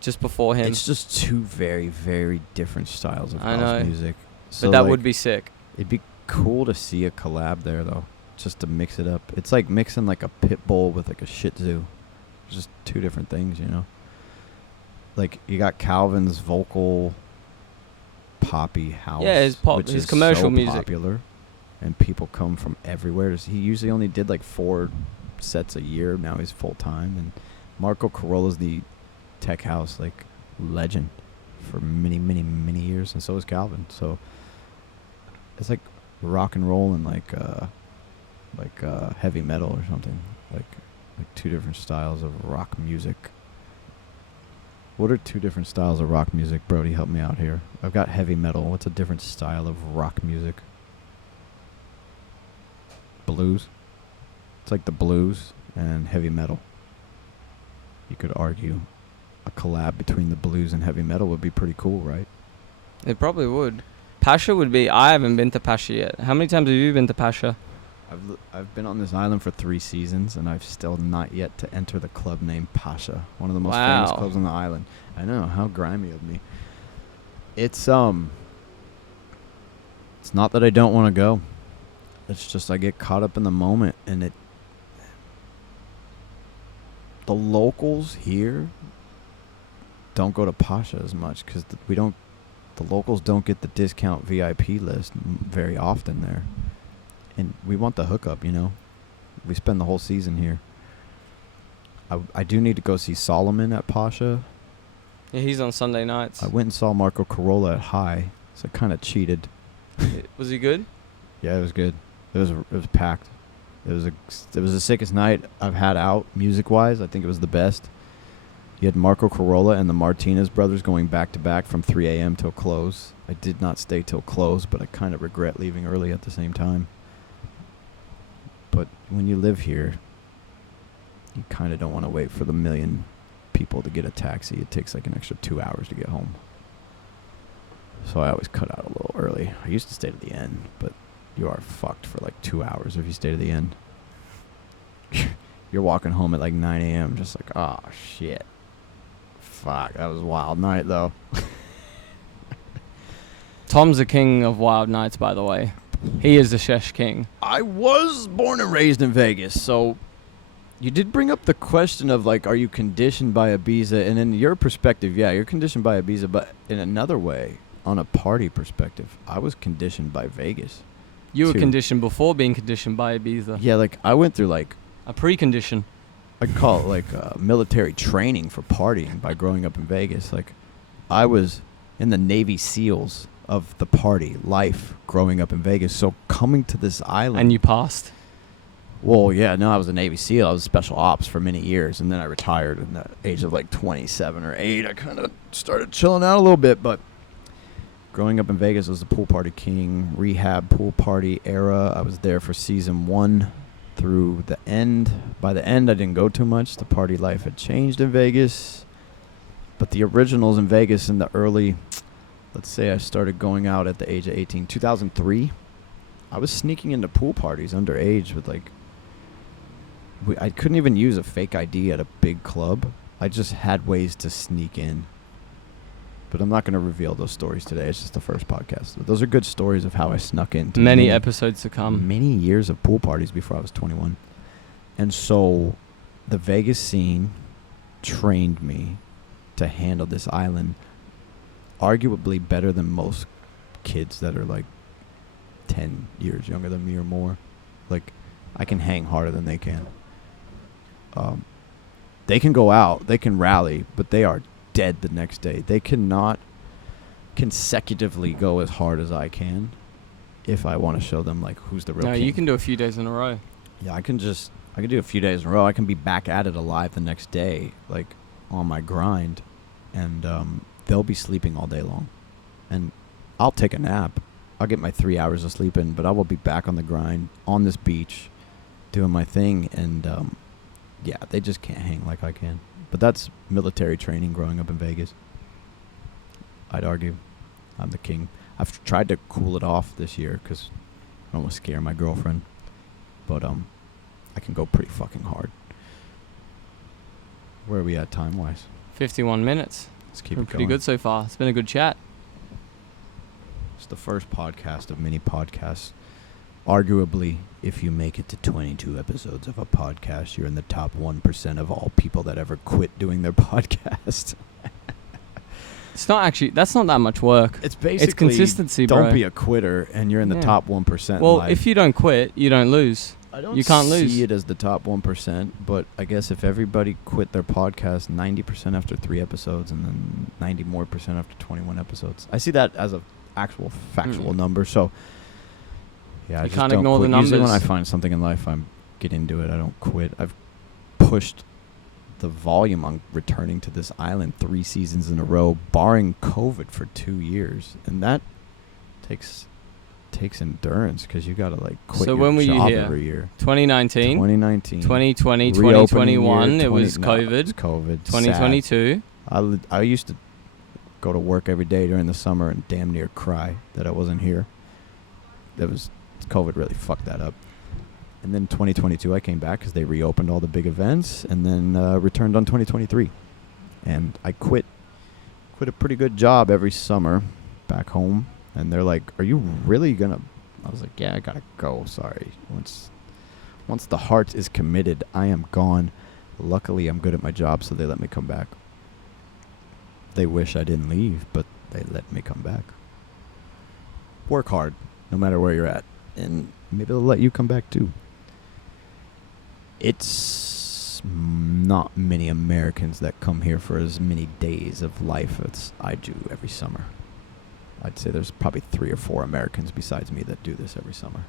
just before him. It's just two very, very different styles of I house know. music. So But that like, would be sick. It'd be cool to see a collab there, though, just to mix it up. It's like mixing like a pit bull with like a Shih Tzu. Just two different things, you know. Like you got Calvin's vocal poppy house, Yeah, his pop- which his is commercial so music. popular, and people come from everywhere. He usually only did like 4 sets a year. Now he's full time, and Marco Corolla's the tech house like legend for many, many, many years, and so is Calvin. So it's like rock and roll and like heavy metal or something, like two different styles of rock music. What are 2 different styles of rock music? Brody, help me out here. I've got heavy metal. What's a different style of rock music? Blues. It's like the blues and heavy metal. You could argue a collab between the blues and heavy metal would be pretty cool, right? It probably would. Pasha would be... I haven't been to Pasha yet. How many times have you been to Pasha? I've been on this island for 3 seasons, and I've still not yet to enter the club named Pasha, one of the most famous Wow. clubs on the island. I know, how grimy of me. It's not that I don't want to go. It's just I get caught up in the moment, and the locals here don't go to Pasha as much because the locals don't get the discount VIP list very often there. And we want the hookup, you know. We spend the whole season here. I do need to go see Solomon at Pasha. Yeah, he's on Sunday nights. I went and saw Marco Corolla at High, so I kind of cheated. Was he good? Yeah, it was good. It was packed. It was the sickest night I've had out music wise. I think it was the best. You had Marco Corolla and the Martinez brothers going back to back from 3 a.m. till close. I did not stay till close, but I kind of regret leaving early at the same time. But when you live here, you kind of don't want to wait for the million people to get a taxi. It takes like an extra 2 hours to get home. So I always cut out a little early. I used to stay to the end, but you are fucked for like 2 hours if you stay to the end. You're walking home at like 9 a.m. just like, oh, shit. Fuck, that was a wild night, though. Tom's the king of wild nights, by the way. He is the Shesh king. I was born and raised in Vegas, so you did bring up the question of, like, are you conditioned by Ibiza? And in your perspective, yeah, you're conditioned by Ibiza, but in another way, on a party perspective, I was conditioned by Vegas. You were too. conditioned before being conditioned by Ibiza. Yeah, like I went through like A precondition. I call it like military training for partying by growing up in Vegas. Like I was in the Navy SEALs of the party life growing up in Vegas. So coming to this island, And you passed. well, yeah, no, I was a Navy SEAL. I was special ops for many years, and then I retired at the age of like 27 or 8. I kind of started chilling out a little bit, but growing up in Vegas was the pool party king, rehab pool party era. I was there for season 1 through the end. By the end, I didn't go too much. The party life had changed in Vegas, but the originals in Vegas in the early, let's say I started going out at the age of 18, 2003. I was sneaking into pool parties underage with like, I couldn't even use a fake ID at a big club. I just had ways to sneak in. But I'm not going to reveal those stories today. It's just the first podcast. Those are good stories of how I snuck in. Many episodes to come. Many years of pool parties before I was 21. And so the Vegas scene trained me to handle this island arguably better than most kids that are like 10 years younger than me or more. Like, I can hang harder than they can. They can go out, they can rally, but they are dead the next day. They cannot consecutively go as hard as I can if I want to show them like who's the real No, king. you can do a few days in a row. Yeah, I can do a few days in a row. I can be back at it alive the next day, like on my grind, and they'll be sleeping all day long, and I'll take a nap. I'll get my 3 hours of sleep in, but I will be back on the grind on this beach doing my thing, and yeah, they just can't hang like I can. But that's military training growing up in Vegas. I'd argue I'm the king. I've tried to cool it off this year because I don't want to scare my girlfriend, but I can go pretty fucking hard. Where are we at time-wise? 51 minutes. Let's keep Been it pretty going. good so far. It's been a good chat. It's the first podcast of many podcasts. Arguably, if you make it to 22 episodes of a podcast, you're in the top 1% of all people that ever quit doing their podcast. It's not actually, that's not that much work. It's basically, It's consistency, bro. don't be a quitter, and you're in the Yeah. top 1% Well, in life. if you don't quit, you don't lose. I don't you can't see lose. it as the top 1%, but I guess if everybody quit their podcast 90% after 3 episodes and then 90% more after 21 episodes. I see that as a actual factual number, so yeah, I You just can't don't ignore the quit. Usually when I numbers. find something in life, I get into it. I don't quit. I've pushed the volume on returning to this island 3 seasons in a row, barring COVID for 2 years, and that takes endurance because you gotta like quit So your when were you job here? every year. 2019, 2019, 2020, reopening 2021, year, it was 20 no, COVID. it's COVID. 2022. Sad. I used to go to work every day during the summer and damn near cry that I wasn't here. COVID really fucked that up. And then 2022, I came back because they reopened all the big events, and then returned on 2023. And I quit a pretty good job every summer back home. And they're like, "Are you really gonna?" I was like, "Yeah, I gotta go. Sorry. Once the heart is committed, I am gone." Luckily, I'm good at my job, so they let me come back. They wish I didn't leave, but they let me come back. Work hard, no matter where you're at, and maybe they'll let you come back too. It's not many Americans that come here for as many days of life as I do every summer. I'd say there's probably 3 or 4 Americans besides me that do this every summer.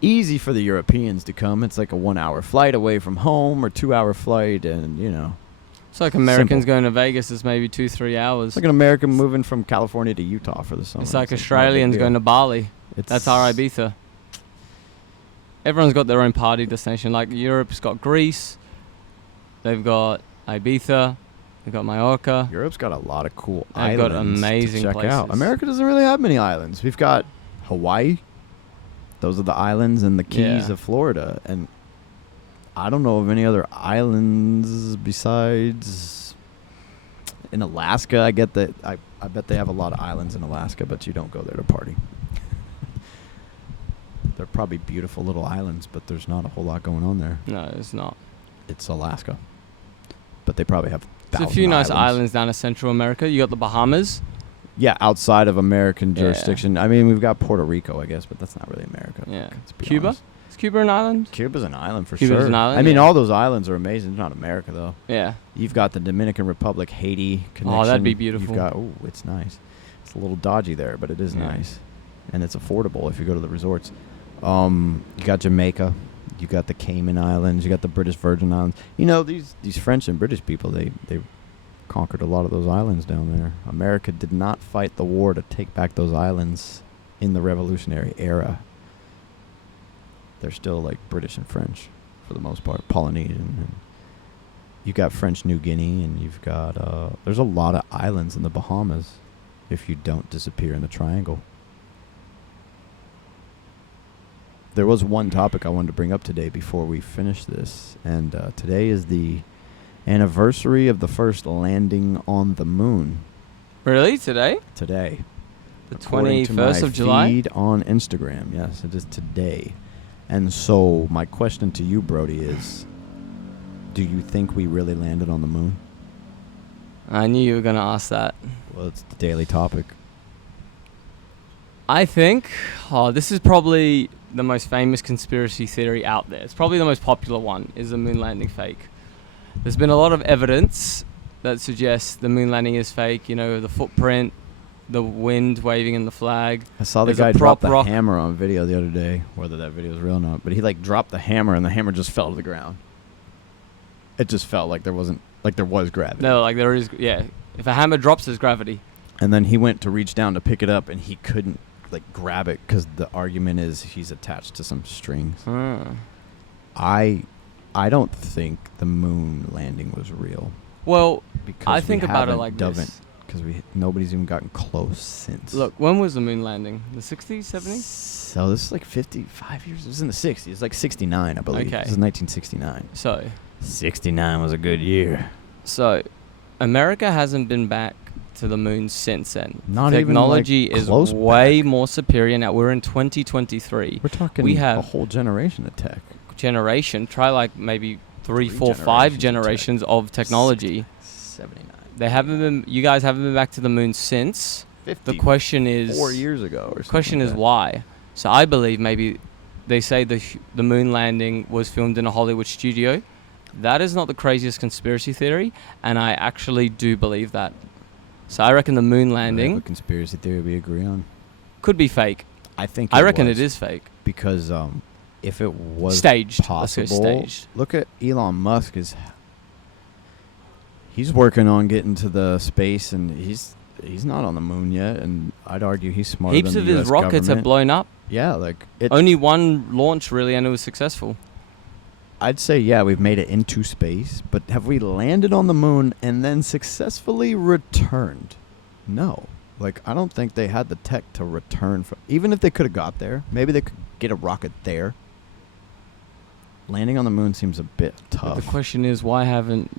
Easy for the Europeans to come. It's like a 1-hour flight away from home or 2-hour flight, and It's like Americans Simple. going to Vegas is maybe 2-3 hours. it's like an American moving from California to Utah for the summer. It's like not a big Australians deal. going to Bali. It's That's our Ibiza. Everyone's got their own party destination. Like Europe's got Greece. They've got Ibiza. They've got Mallorca. Europe's got a lot of cool They've islands got amazing to check out. places. America doesn't really have many islands. We've got Hawaii. Those are the islands and the keys Yeah. of Florida. And I don't know of any other islands besides in Alaska. I get that. I bet they have a lot of islands in Alaska, but you don't go there to party. They're probably beautiful little islands, but there's not a whole lot going on there. No, it's not. It's Alaska. But they probably have There's a 1,000 few nice islands down in Central America. You got the Bahamas. Yeah, outside of American Yeah. jurisdiction. I mean, we've got Puerto Rico, I guess, but that's not really America. Yeah. Let's be Cuba? honest. Is Cuba an island? Cuba's an island for Cuba's sure. an island, I mean, yeah. all those islands are amazing. They're not America, though. Yeah. You've got the Dominican Republic, Haiti connection. Oh, that'd be beautiful. You've got, it's nice. It's a little dodgy there, but it is Yeah. nice. And it's affordable if you go to the resorts. You got Jamaica. You got the Cayman Islands. You got the British Virgin Islands. You know, these French and British people, they conquered a lot of those islands down there. America did not fight the war to take back those islands in the Revolutionary era. They're still like British and French for the most part, Polynesian. And you've got French New Guinea, and you've got there's a lot of islands in the Bahamas if you don't disappear in the triangle. There was one topic I wanted to bring up today before we finish this, and today is the anniversary of the first landing on the moon. Really? Today? Today. The According to 21st my of July? feed on Instagram. Yes, it is today. And so my question to you, Brody, is, do you think we really landed on the moon? I knew you were going to ask that. Well, it's the daily topic. I think this is probably the most famous conspiracy theory out there. It's probably the most popular one, is the moon landing fake. There's been a lot of evidence that suggests the moon landing is fake. You know, the footprint, the wind waving in the flag. I saw the There's a guy drop prop the rock. hammer on video the other day, whether that video is real or not. But he like dropped the hammer, and the hammer just fell to the ground. It just felt like there was gravity. No, like there is, yeah. If a hammer drops, there's gravity. And then he went to reach down to pick it up, and he couldn't like grab it because the argument is he's attached to some strings. I don't think the moon landing was real. Well, Because I think about it like this. Because nobody's even gotten close since. Look, when was the moon landing? The 60s, 70s? So this is like 55 years. It was in the 60s. It's like 69, I believe. Okay. This is 1969. So 69 was a good year. America hasn't been back to the moon since then. Not Technology even like is close way back. more superior now. We're in 2023. We're talking We have a whole generation of tech. generation. Try like maybe 3, Three 4, 5 generations generations of technology. 79. They haven't been. You guys haven't been back to the moon since. 50. The question is. 4 years ago or something. Question like is that. why. So I believe maybe they say the moon landing was filmed in a Hollywood studio. That is not the craziest conspiracy theory, and I actually do believe that. So I reckon the moon I have landing a conspiracy theory we agree on. could be fake. I think. I reckon it is fake. because if it was Staged. possible, Let's go staged. look at Elon Musk. He's working on getting to the space, and he's not on the moon yet. And I'd argue he's smarter Heaps than of the his US rockets have government. blown up. Yeah, like it. Only one launch really, and it was successful. I'd say we've made it into space, but have we landed on the moon and then successfully returned? No. Like, I don't think they had the tech to return from. Even if they could have got there, maybe they could get a rocket there. Landing on the moon seems a bit But tough. the question is, why hasn't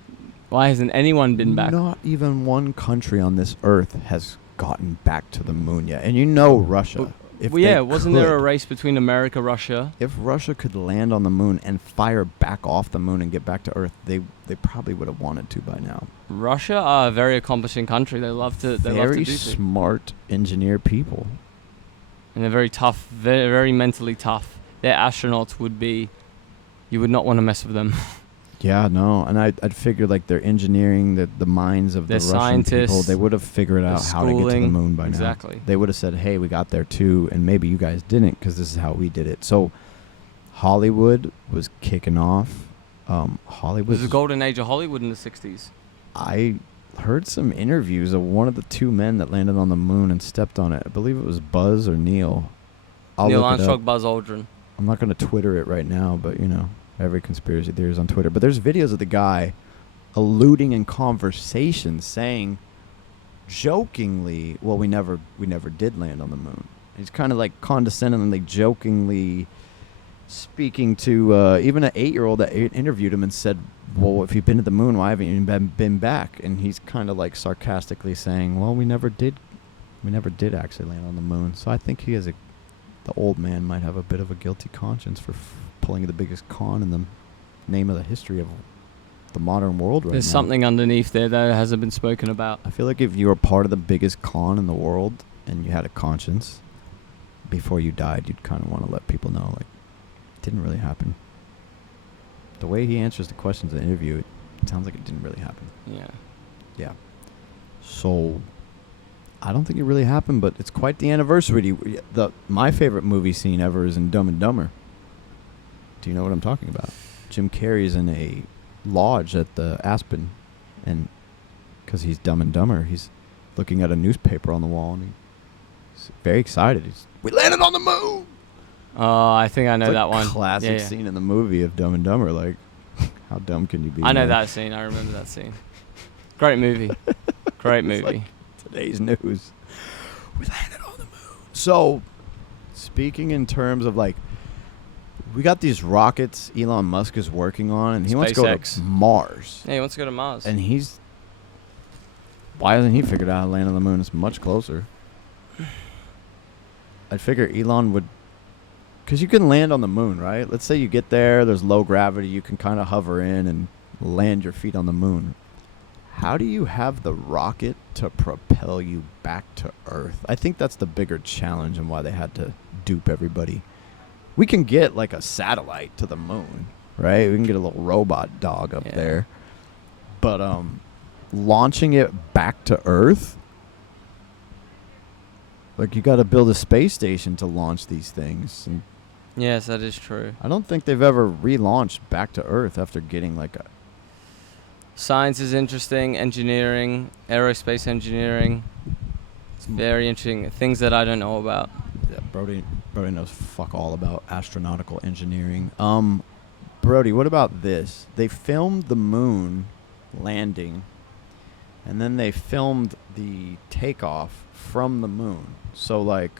anyone been back? Not even one country on this earth has gotten back to the moon yet. And you know Russia. If Well, yeah, they wasn't there a could- race between America, Russia? If Russia could land on the moon and fire back off the moon and get back to Earth, they probably would have wanted to by now. Russia are a very accomplishing country. They love to. They love to Very do things. smart engineer people. And they're very tough, very, very mentally tough. Their astronauts would be. You would not want to mess with them. Yeah, no, and I'd figure like their engineering, the minds of the They're Russian people, scientists, they would have figured their out how to get to the schooling, moon by exactly. now. They would have said, "Hey, we got there too, and maybe you guys didn't because this is how we did it." So Hollywood was kicking off. It Hollywood. was the golden age of Hollywood in the 60s. I heard some interviews of one of the two men that landed on the moon and stepped on it. I believe it was Buzz or Neil. I'll Neil look it up. Armstrong, Buzz Aldrin. I'm not going to Twitter it right now, but every conspiracy theory is on Twitter. But there's videos of the guy alluding in conversation saying jokingly, well, we never did land on the moon. He's kind of like condescendingly, jokingly speaking to even an 8-year-old that interviewed him and said, well, if you've been to the moon, why haven't you been back? And he's kind of like sarcastically saying, well, we never did actually land on the moon. So I think the old man might have a bit of a guilty conscience for pulling the biggest con in the name of the history of the modern world right There's now. something underneath there that hasn't been spoken about. I feel like if you were part of the biggest con in the world and you had a conscience, before you died, you'd kind of want to let people know, like, it didn't really happen. The way he answers the questions in the interview, it sounds like it didn't really happen. Yeah. Yeah. So, I don't think it really happened, but it's quite the anniversary. My favorite movie scene ever is in Dumb and Dumber. Do you know what I'm talking about? Jim Carrey's in a lodge at the Aspen, and because he's dumb and dumber, he's looking at a newspaper on the wall, and he's very excited. We landed on the moon! Oh, I think I know that one. Classic scene in the movie of Dumb and Dumber. Like, how dumb can you be? I know that scene. I remember that scene. Great movie. Great movie. Like today's news. We landed on the moon. So, speaking in terms of like, we got these rockets Elon Musk is working on, and he wants to go to Mars. Yeah, he wants to go to Mars. And why hasn't he figured out how to land on the moon? It's much closer. I'd figure Elon would, because you can land on the moon, right? Let's say you get there, there's low gravity, you can kind of hover in and land your feet on the moon. How do you have the rocket to propel you back to Earth? I think that's the bigger challenge and why they had to dupe everybody. We can get like a satellite to the moon, right? We can get a little robot dog up there. But launching it back to Earth, like you got to build a space station to launch these things. And yes, that is true. I don't think they've ever relaunched back to Earth after getting like a... Science is interesting. Engineering, aerospace engineering. It's very interesting. Things that I don't know about. Yeah, Brody knows fuck all about astronautical engineering. Brody, what about this? They filmed the moon landing, and then they filmed the takeoff from the moon. So, like,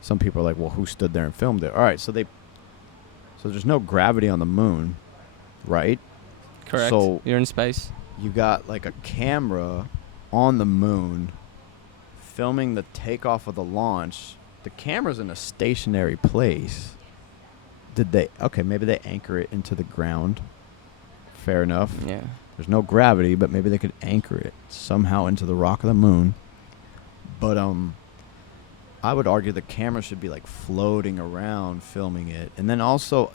some people are like, well, who stood there and filmed it? All right, so there's no gravity on the moon, right? Correct. So you're in space. You got, like, a camera on the moon filming the takeoff of the launch. The camera's in a stationary place. Maybe they anchor it into the ground. Fair enough. Yeah. There's no gravity, but maybe they could anchor it somehow into the rock of the moon. But I would argue the camera should be like floating around filming it. And then also,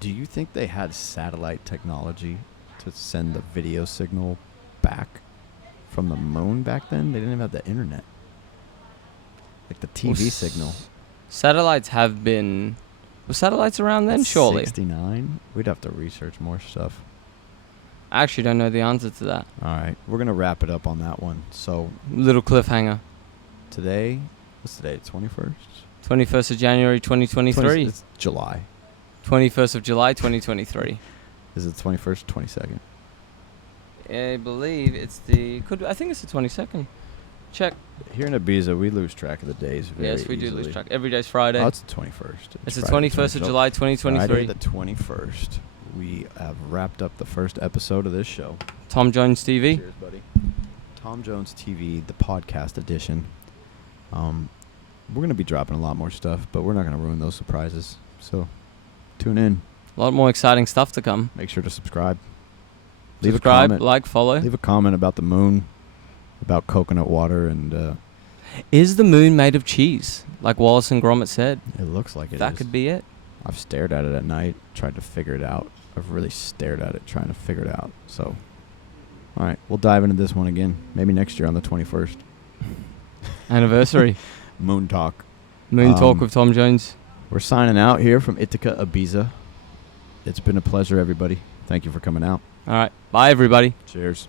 do you think they had satellite technology to send the video signal back from the moon back then? They didn't even have the internet. Like the TV signal. Satellites have been... Were satellites around then, surely? 69? We'd have to research more stuff. I actually don't know the answer to that. All right. We're going to wrap it up on that one. So, little cliffhanger. Today, what's today, 21st? 21st of January, 2023. It's July. 21st of July, 2023. Is it 21st, 22nd? I believe it's I think it's the 22nd. Check. Here in Ibiza, we lose track of the days very Yes, we do easily. lose track. Every day's Friday. Oh, it's the 21st. It's the 21st of July, 2023. Friday the 21st. We have wrapped up the first episode of this show. Tom Jones TV. Cheers, buddy. Tom Jones TV, the podcast edition. We're going to be dropping a lot more stuff, but we're not going to ruin those surprises. So, tune in. A lot more exciting stuff to come. Make sure to subscribe. Subscribe, a comment. like, follow. Leave a comment about the moon, about coconut water, and... is the moon made of cheese? Like Wallace and Gromit said. It looks like it is. That could be it. I've stared at it at night, tried to figure it out. I've really stared at it, trying to figure it out. So, all right, we'll dive into this one again. Maybe next year on the 21st. Anniversary. Moon Talk. Moon Talk with Tom Jones. We're signing out here from Itaca, Ibiza. It's been a pleasure, everybody. Thank you for coming out. All right. Bye, everybody. Cheers.